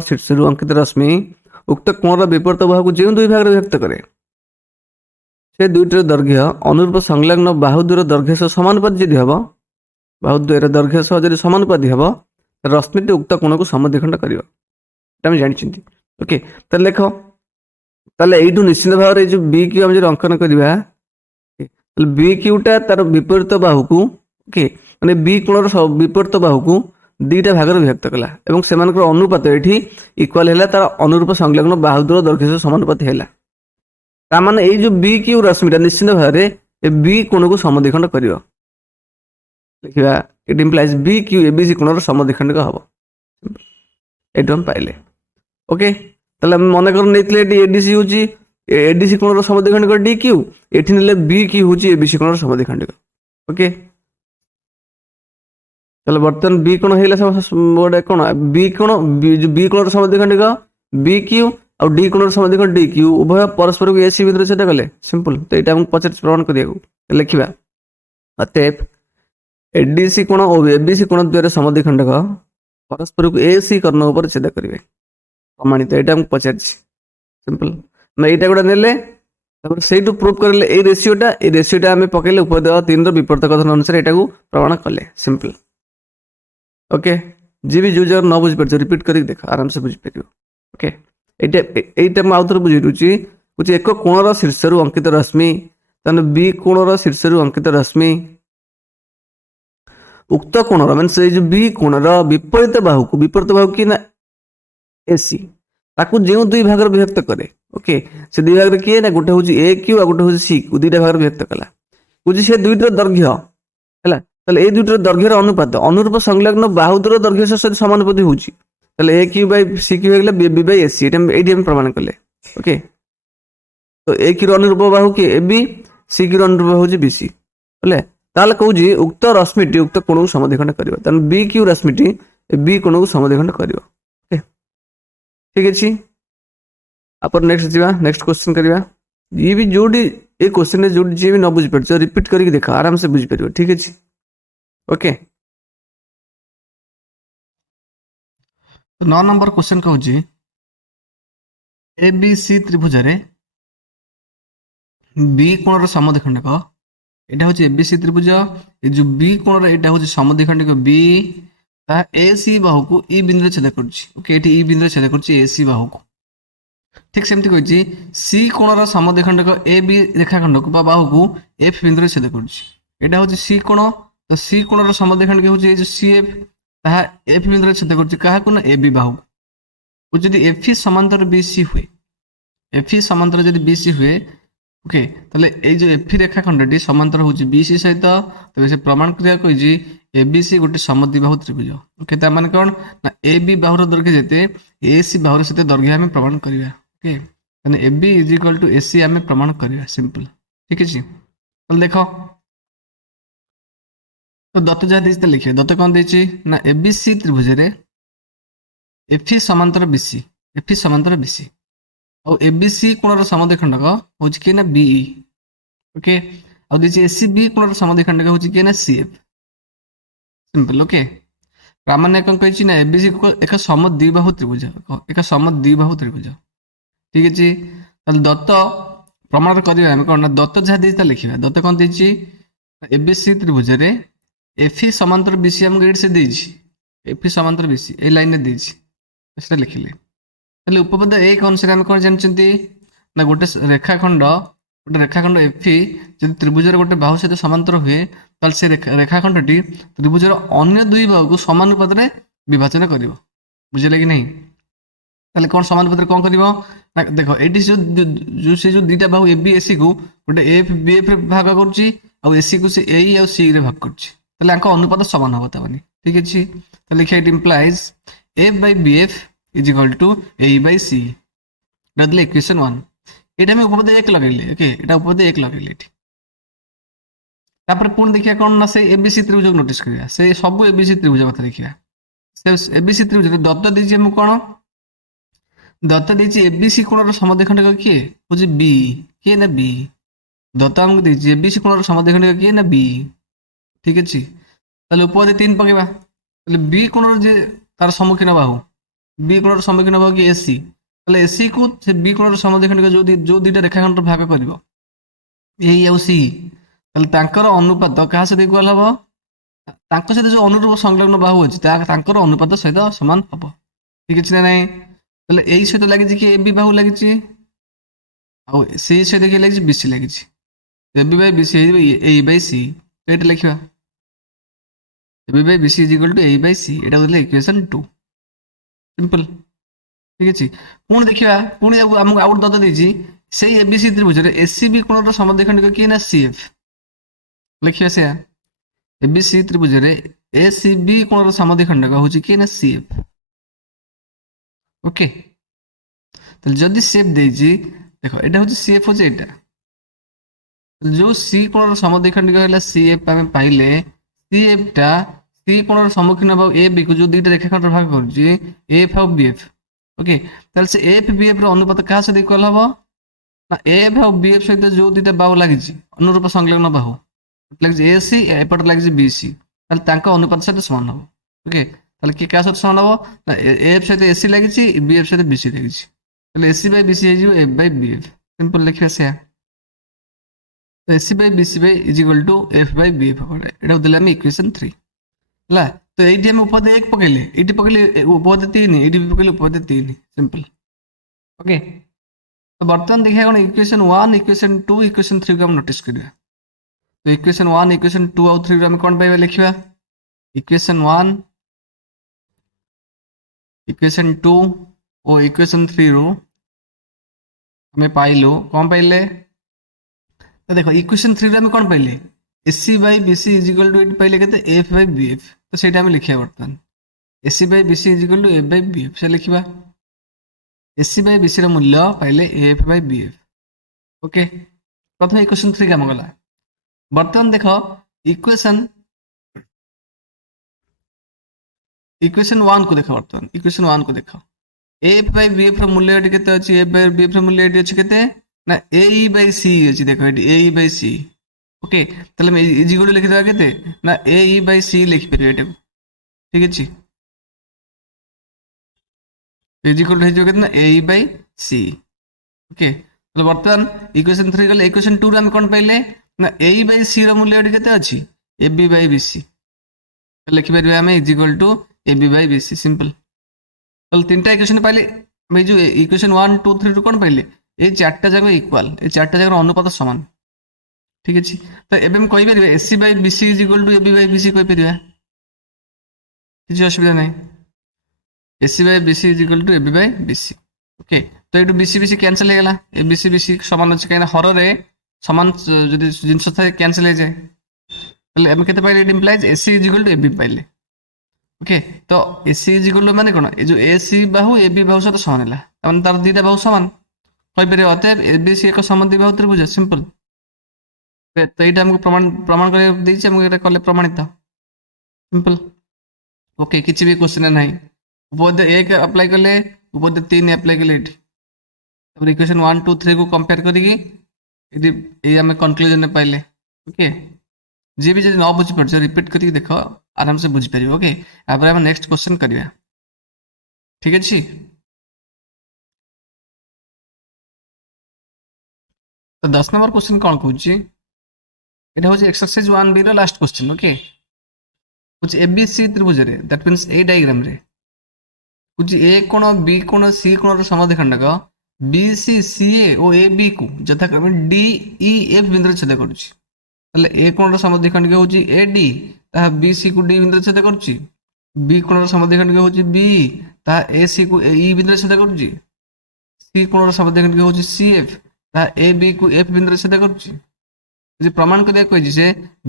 शीर्ष अंकित रश्मि उक्त कोणर विपरीत बाहु जो दुई भाग विभक्त करे से दुईटर दैर्घ्य अनुरूप संलग्न बाहु दूर दैर्घ्य सह समानुपाती जदि हम बाहु द्वयर दैर्घ्य सह जब समानुपाती हम रश्मिटी उक्त कोण को समद्विखंड कर जानी ओके तो लेख ताले यू निश्चित भाव में जो बी क्यू आम अंकन करवा बी क्यूटा तार विपरीत बाहु को ओके माने बी कोणर विपरीत बाहु को दुईटा भाग विभक्त कला और से अनुपात ये इक्वाल है तार अनुरूप संलग्न बाहु दूर दैर्घ्य सह समानुपाती है ताने ये जो बी क्यू रश्मिटा निश्चित भाव में बी कोण को समद्विखंड कर लिखा it implies B Q ABC कोणर समद्विखंड हम ये हम पाइले ओके ताले मन कर नहीं एडीसी हूँ एडीसी कोणर समद्विखंड डी क्यू ये बी क्यू हूँ एबीसी कोणर समद्विखंड ओके चलो बर्तमान बी कोण है गोटे कौन बी कोणर समद्विखंड बी क्यू और डी कोणर समद्विखंड डी क्यू उभय परस्पर को एसी बिंदु छेद कले सिंपल तो यहाँ आमको पचार प्रमाण करिया लिखा अतएव एडीसी कोण और एबीसी कोण द्वारा समद्विखंड परस्पर को एसी कर्ण उपर छेद करेंगे प्रमाणित यहाँ आमको पचार सिंपल ना यहाँ गोटे ने से प्रूफ करें ये रेसीोटा आम पकड़े उपवेद 3 विपरीत कथन अनुसार यहाँ प्रमाण कले सिंपल ओके जी भी जो जगह न बुझीपार रिपीट कर देख आराम से बुझीपार ओके ये आउ थे बुझे दूसरी कुछ एक कोणर शीर्ष अंकित रश्मि ताने बी कोणर शीर्ष अंकित रश्मि उक्त कोणर मीन से जो बी कोणर विपरीत बाहु कि ना एसी ताकू जो दुई भाग विभक्त करे ओके से दुई भाग किए ना गोटे हूँ ए क्यू आ गोटे हूँ सी क्यू दुईटा भाग विभक्त कला बुझी से दुईटर दैर्घ्य है ये दुईटर दैर्घ्यर अनुपात अनुरूप संलग्न बाहु दूर दैर्घ्य सहित समानुपाती हूँ ए क्यू बाय सी क्यू हो बी बाय एसी ये प्रमाण कले ओके तो ए क्यू अनुरूप बाहु किए ए बी सी क्यू अनुरूप हूँ बी सी बोले ताल कौन उक्त रश्मिटी उक्त कोण को समद्विखंड कर बी क्यू रश्मिटी बी कोण को समद्विखंड कर ठीक अच्छे आप नेक्स्ट जा नेक्स्ट क्वेश्चन करवा ये भी जो ये क्वेश्चन जो जी भी न बुझीपार रिपीट करके देख आराम से बुझीपार ठीक अच्छे ओके तो 9 नंबर क्वेश्चन कहूँ ए बी सी त्रिभुज बी कोणर समद्विखंडक यहाँ हूँ एबीसी त्रिभुज ये जो बी कोणर यहाँ हूँ समद्विखंडक बी ए सी बाहु को ई बिंदु छेद कर ई बिंदु छेद कर सी बाहु को ठीक सेमती कही सी कोणर समद्विखंडक ए बी रेखाखंडक बाहु को एफ बिंदु छेद कर यहाँ हूँ सी कोण तो सी कोणर समद्विखंडक हूँ सी एफ एफ बिंदु छेद कर ना ए बी बाहु को जब एफ ई समांतर बी सी हुए एफ ई समांतर जब बी सी हुए ओके ताले ये जो एफ ई रेखाखंडी समांतर हूँ बी सी सहित तो से प्रमाण क्रिया कही एबीसी गोटे समद्विबाहु त्रिभुज ओके ता माने कौन ना ए बी बाहुर दैर्घ्य जेते ए सी बाहुर सहित दैर्घ्य आम प्रमाण करवा ओके ताने A B is equal to A C आम प्रमाण करवा सिंपल ठीक है तो देख तो दत्त जहाँ देखिए लिखे दत्त कौन देछि ना एबीसी त्रिभुज एफी समांतर बीसी एफी समांतर बीसी और एबीसी कोणर समद्विखंडक होची के ना बीई ओके और देछि एसीबी कोणर समद्विखंडक होची के ना सीएफ सिंपल ओके प्रामाण्य कौन कही ना एबीसी को एक समद्विबाहु त्रिभुज एक समद्विबाहु त्रिभुज ठीक अछि ताले दत्त प्रमाण करिया हम कोन ना दत्त जहा देछि लिखिबा दत्त कोन देछि एबीसी त्रिभुज रे एफी समांतर बीसी हम एड से देछि एफी समांतर बीसी ए लाइन रे देछि सेटा लिखिले ताले उपपद ए अनुसार हम कोन जानचंती ना गोटे रेखाखंड एफी जदि त्रिभुजर गोटे बाहु सहित समांतर हुए ताले से रेखाखंडटी त्रिभुजर अन्य दुई बाहु को समानुपात रे विभाजन करिवो बुझिले कि नहीं ताले कोन समानुपात रे कोन करिवो ना देखो एटी जो दुईटा बाहु ए बी एसी को गोटे एफ बी एफ रे भाग करूची और एसी को से ए और सी रे भाग करूची ताले आंको अनुपात समान होबो ताबनी ठीक अछि ताले लिखा it implies F by B F is equal to A by C ददले इक्वेशन 1 एटा में उपपद 1 लगैले ओके एटा उपपद 1 लगैले एठी तापर पुन देखिया कोन ना से एबीसी त्रिभुज नोटिस करिया से सब एबीसी त्रिभुज कथा देखिया से एबीसी त्रिभुज रे दत्त देछि हम कोन दत्त देछि एबीसी कोणर समद्विखंडक किए होछि बी किए ना बी दत्त हमको देछि एबीसी कोणर समद्विखंडक किए ना बी ठीक अछि ताले उपपद 3 पकेबा ताले बी कोणर जे तार सम्मुखीन बाहु बी कोणर सम्मुखीन बाहु कि एसी ताले एसी को से बी कोणर समद्विखंडक जो दुईटा रेखाखंड भाग करिवो ए और सी ताले तांकर अनुपात कहा से इक्वल हबो तांको सहित जो अनुरूप संलग्न बाहु अछि तांकर अनुपात सहित समान हबो ठीक अछि ना नहीं ताले एई सहित लागि कि एबी बाहु लागि छि आ सी सहित कि लागि बीसी लागि छि AB by BC A by C एटा लिखिबा AB by BC is equal to A by C एटा होले इक्वेशन 2 सिंपल ठीक अछि पुन देखिबा पुनी हमको आउट दत्त देछि सेही एबीसी त्रिभुज रे एसीबी कोणर समद्विखंडक कि ना सीएफ लिखिबा से एबीसी त्रिभुज रे एसीबी कोणर समद्विखंडक होछि कि ना सीएफ ओके तो जदि सीएफ देछि देखो एटा होछि सीएफ होछि एटा जो सी कोणर समद्विखंडक हैला सीएफ हम पाइले सीएफ टा सी कोणर सम्मुखीन भाग ए बी को जो दुईटा रेखाखंड भाग करछि एफ और बीएफ ओके ताले से एफ बीएफ रो अनुपात कहा से इक्वल हबो ना एफ और बीएफ सहित जो दुईटा बाहु लागि छि अनुरूप संलग्न बाहु लागि छि एसी एपट लागि छि बीसी ताले तांको अनुपात सहित समान हबो ओके ताले के का सहित समान हबो ना एफ सहित एसी लागि छि बीएफ सहित बीसी लागि छि ताले एसी बाय बीसी हे जिवो एफ बाय बीएफ सिंपल लिखिया से तो AC by BC by is equal to F by BF हबो एटा देला हम इक्वेशन 3 हला तो एटी हम उपपद 1 पकेले एटी पकेले उपपद 3 एटी पकेले उपपद 3 सिंपल ओके तो बर्तमान देखिया कोन इक्वेशन 1 इक्वेशन 2 इक्वेशन 3 को हम नोटिस करिया तो इक्वेशन 1 इक्वेशन 2 और 3 हम कोन पाइबा लिखिबा इक्वेशन 1 इक्वेशन 2 और इक्वेशन 3 रो हमें पाइलो कोन पाइले तो देखो इक्वेशन 3 रो हम कोन पाइले AC by BC is equal to it पाइले केते एफ बाय बीएफ तो सेटा हम लिखिया बर्तमान AC by BC is equal to F by BF से लिखिबा एसी बाय बीसी रो मूल्य पाइले एफ बाय बीएफ ओके प्रथम इक्वेशन 3 काम गला बर्तमान देखो इक्वेशन 1 को देखो बर्तमान इक्वेशन 1 को देखो एफ बाय बीएफ रो मूल्य एटी केते अछि एफ बाय बीएफ रो मूल्य एटी अछि केते ना ए बाय सी अछि देखो eighty A by C okay ताले हम इज इक्वल टू लिखि देबा केते ना ए बाय सी लिखि परिबे एटा ठीक अछि इज इक्वल टू हेजो केते ना ए बाय सी ओके तो बर्तमान इक्वेशन 3 गले इक्वेशन 2 रे हम कोन पाइले ना ए बाय सी रो मूल्य एटी केते अछि A B by B C लिखि परिबे हम is equal to A B by B C simple तो तीनटा इक्वेशन पाइले हम जो इक्वेशन 1 2 3 रो कोन पाइले ए चारटा जगह इक्वल ए चारटा जगह अनुपात समान ठीक अछि तो एबे हम कहि परिबे AC by BC is equal to A B by BC कहि परिबा किछ असुविधा नै AC by BC is equal to A B by BC okay तो एटू बीसी बीसी कैंसिल हो गला ए बीसी बीसी समान अछि काना हर रे समान जदि जिंस था कैंसिल हो जाए तले हम केते पाइले it implies AC is equal to A B पाइले ओके तो एसी इज इक्वल टू माने कोन ए जो एसी बाहु ए बी बाहु सहित समान हला तमन तार दुईटा बाहु समान कहि परिबे अतएव ए बी सी एक समद्विबाहु त्रिभुज सिंपल तो ये हमको प्रमाण कर हमको कले प्रमाणित सिंपल ओके किसी भी क्वेश्चन ना उपपद्य 1 अप्लाई कले उपपद्य 3 अप्लाई कले इक्वेशन 1 2 3 को कंपेयर करिकी आम कनक्लूजन पाइले ओके जी भी जब न बुझीपार रिपीट करके देख आराम से बुझीपार ओके यापर आम नेक्स्ट क्वेश्चन करवा ठीक अच्छे तो 10 नंबर क्वेश्चन कौन कौच এটা হচ্ছে এক্সারসাইজ 1b র লাস্ট কোশ্চেন ওকে হচ্ছে এবিসি ত্রিভুজরে দ্যাট মিন্স এই ডায়াগ্রামরে হচ্ছে এ কোণ বি কোণ C কোণর সমদ্বিখণ্ডক BC CA O A B কু যথাক্রমে ডি ই এফ বিন্দুরে ছেদ করুଛି তাহলে এ কোণর সমদ্বিখণ্ডক হচ্ছে এ ডি তাহা বিসি কু ডি বিন্দুরে ছেদ করুଛି বি কোণর সমদ্বিখণ্ডক হচ্ছে বি তাহা এ সি কু ই বিন্দুরে ছেদ করুଛି সি কোণর সমদ্বিখণ্ডক হচ্ছে সিএফ তাহা এ বি কু এফ বিন্দুরে ছেদ করুଛି যদি প্রমাণ করিয়া কইছি যে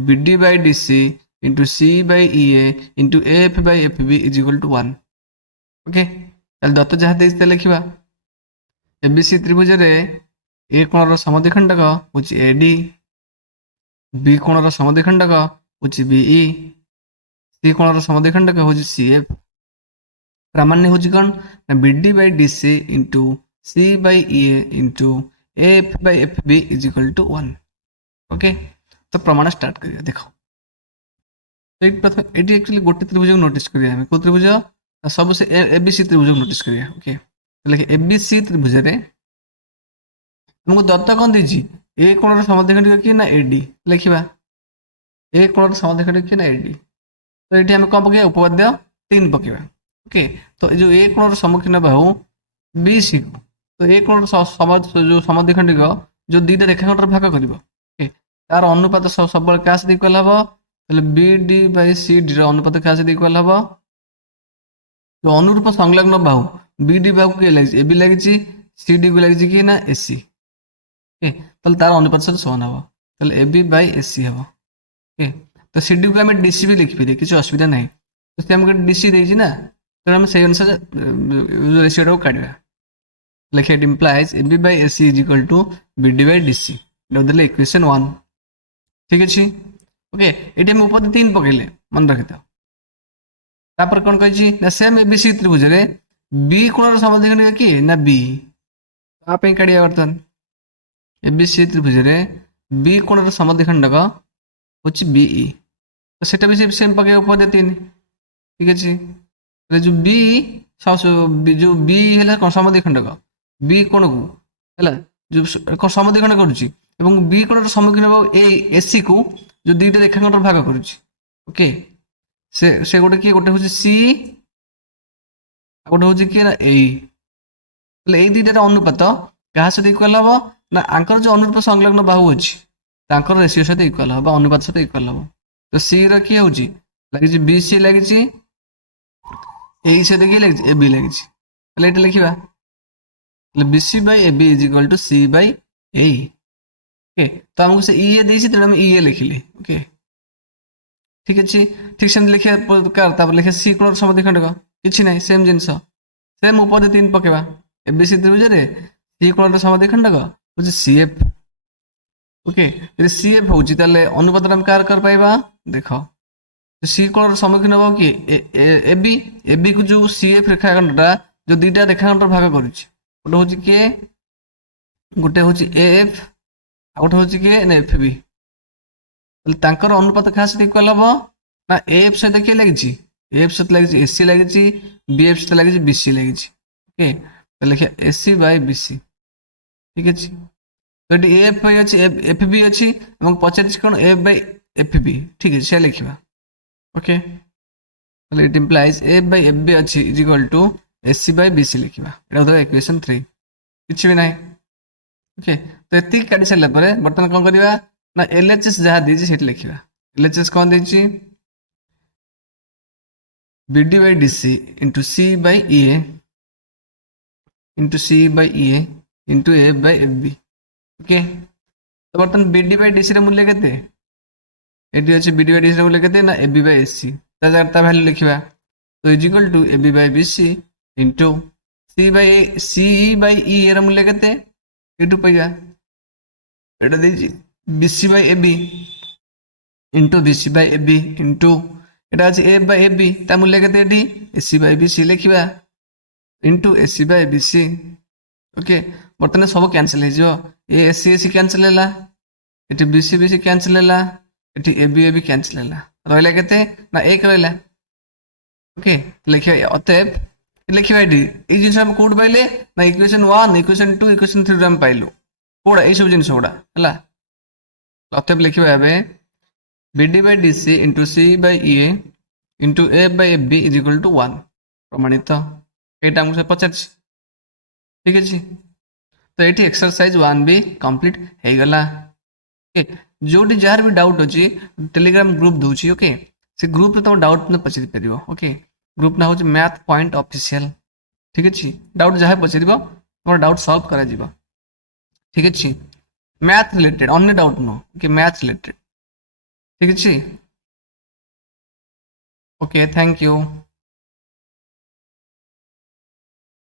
BD by DC into C by EA into F by F B is equal to 1 okay তাহলে দত্ত যাহা দিয়েছি তা লিখিবা এবিসি ত্রিভুজরে এ কোণর সমদ্বিখণ্ডক হচ্ছে এডি বি কোণর সমদ্বিখণ্ডক হচ্ছে বিই সি কোণর সমদ্বিখণ্ডক হচ্ছে সিএফ প্রামাণ্য হচ্ছে কোন না BD by DC into C by EA into F by F B is equal to 1 okay तो प्रमाण स्टार्ट करिया देखो प्रथम एटी एक्चुअली गोटे त्रिभुज को नोटिस करिया हमें को त्रिभुज सब से एबीसी त्रिभुज को नोटिस करिया ओके लेकिन एबीसी त्रिभुज रे हमको दत्त कौन दीजी ए कोणर समद्विखंड कि ना एडी लिखिबा ए कोणर समद्विखंड कि ना एडी तो एटी हम कौन पकेबा उपपद्य 3 पकेबा ओके तो जो ए कोणर सम्मुखीन बाहु बीसी तो ए कोणर जो समद्विखंड जो दुईटा रेखाखंडर भाग करिवो तार अनुपात सब क्या सहित इक्वाल हम ताहले B D by C D अनुपात क्या सहित इक्वाल हम जो अनुरूप संलग्न बाहु बी डी बाहु किए लगी ए बी लगी सी डी को लगी कि ना एसी ओके ताहले तार अनुपात सहित समान हम ताहले ए बी बाई एसी हम ओके तो सी डी को आम डीसी भी लिखिपर किसी असुविधा ना तो सी आमको डीसी देछि ना तो आम से अनुसार रेशियो को काढ़ा लिखे it implies A B by AC is equal to B D by DC देले इक्वेशन 1 ठीक अच्छे ओके ये हम उपपद्य 3 पकड़े मन रखी था कौन कही ना सेम एबीसी त्रिभुज रे बी कोणर समद्विखंड कि ना बी आप काढ़िया बर्तमान एबीसी त्रिभुज रे बी कोणर समद्विखंडक होछि बीई तो सेटा भी सेम पके उपपद्य 3 ठीक अच्छे जो बी जो बी है कौन समद्विखंडक बी कोण को है जो समद्विखंड करुच्ची এবং বি কোণর সম্মুখীন হব এই এসি কু যে দুইটা রেখাখণ্ডর ভাগ করুছি ওকে সে গোটে কি গোটে হচ্ছে সি আর গোটে হচ্ছে কি না এই তাহলে এই দুইটার অনুপাত কাহা সাথে ইকুয়াল হব না আঙ্কর যে অনুরূপ সংলগ্ন বাহু আছে তাঙ্কর রেশিও সাথে ইকুয়াল হব অনুপাত সাথে ইকুয়াল হব তো সি র কি হচ্ছে লাগিছি বি সি লাগিছি এই সাথে কি লাগিছি এ বি লাগিছি তাহলে এটা লিখিবা তাহলে BC by A B is equal to C by এই ओके तो हमको से ई देसी तो हम ई लिखिली ओके ठीक अच्छे ठीक से लिखे लिखे सी कोण समद्विखंडक किसी ना सेम जिनस सेम उपपद्य 3 पकेबा एबीसी त्रिभुज रे सी कोण समद्विखंडक होछि सीएफ ओके यदि सीएफ होछि ताले अनुपात हम कार कर पाइबा देखो सी कोण सम्मुखीन हो कि एबी एबी को जो सीएफ रेखाखंडटा जो दुईटा रेखाखंडर भाग करूछि गोटे होछि के गोटे होछि एएफ गोटे हूँ किए ना एफ बी तांकर अनुपात क्या सहित इक्वाल हम ना एफ सहित किए लगी एफ सहित लगी एसी लगी बी एफ सहित लगी बीसी लगी ओके तो लिखा एसी बाय बीसी ठीक अच्छे तो ये एफ बाई अच्छी एफ बी अच्छी पचार कौन एफ बाई एफ बी ठीक है से लिखा okay it implies F by F B अच्छी is equal to AC by BC लिखा यहाँ इक्वेशन 3 किसी भी ना ओके तो ये काढ़ी सारा बर्तमान कौन करवा ना एलएचएस जहाँ दीजिए से लिखा एलएचएस कौन दीजिए BD by DC into C by A into C by A into F by F B okay तो बर्तमान बीडी बाई डीसी मूल्य के अच्छे बीडी बाई डीसी मूल्य के ना A B by S C value लिखा तो is equal to A B by B C into C by E एर मूल्य के एटू पाइबा BC by A B into BC by A B into एटा अछि ए बाय ए बी ता मूल्य केते एटी एसी बाय बीसी लिखिबा into AC by BC okay बर्तमान सब कैंसिल हे जो ए एसी एसी कैंसिल हैला एटी बीसी बीसी कैंसिल हैला एटी ए बी कैंसिल हैला रहला केते ना 1 रहला ओके लिखिबा अतएव लिखिबा एटी ए जिंस हम कोड पाइले ना इक्वेशन 1 इक्वेशन 2 इक्वेशन 3 हम पाइलु कोड ए सब जिंस होडा हैला अतएव लिखिबा एबे BD by DC into C by EA into A by FB is equal to 1 प्रमाणित एटा हमसे पचार ठीक है तो ये एक्सरसाइज 1 भी कंप्लीट हो गला जो जार भी डाउट अच्छी टेलीग्राम ग्रुप दूची ओके से ग्रुप तुम डाउट में पचारि पार ओके ग्रुप ना हूँ मैथ पॉइंट ऑफिशियल ठीक है डाउट जहाँ पचार तुम डाउट सॉल्व करा ठीक है मैथ रिलेटेड अन्य डाउट नुह ओके मैथ रिलेटेड ठीक है ओके थैंक यू।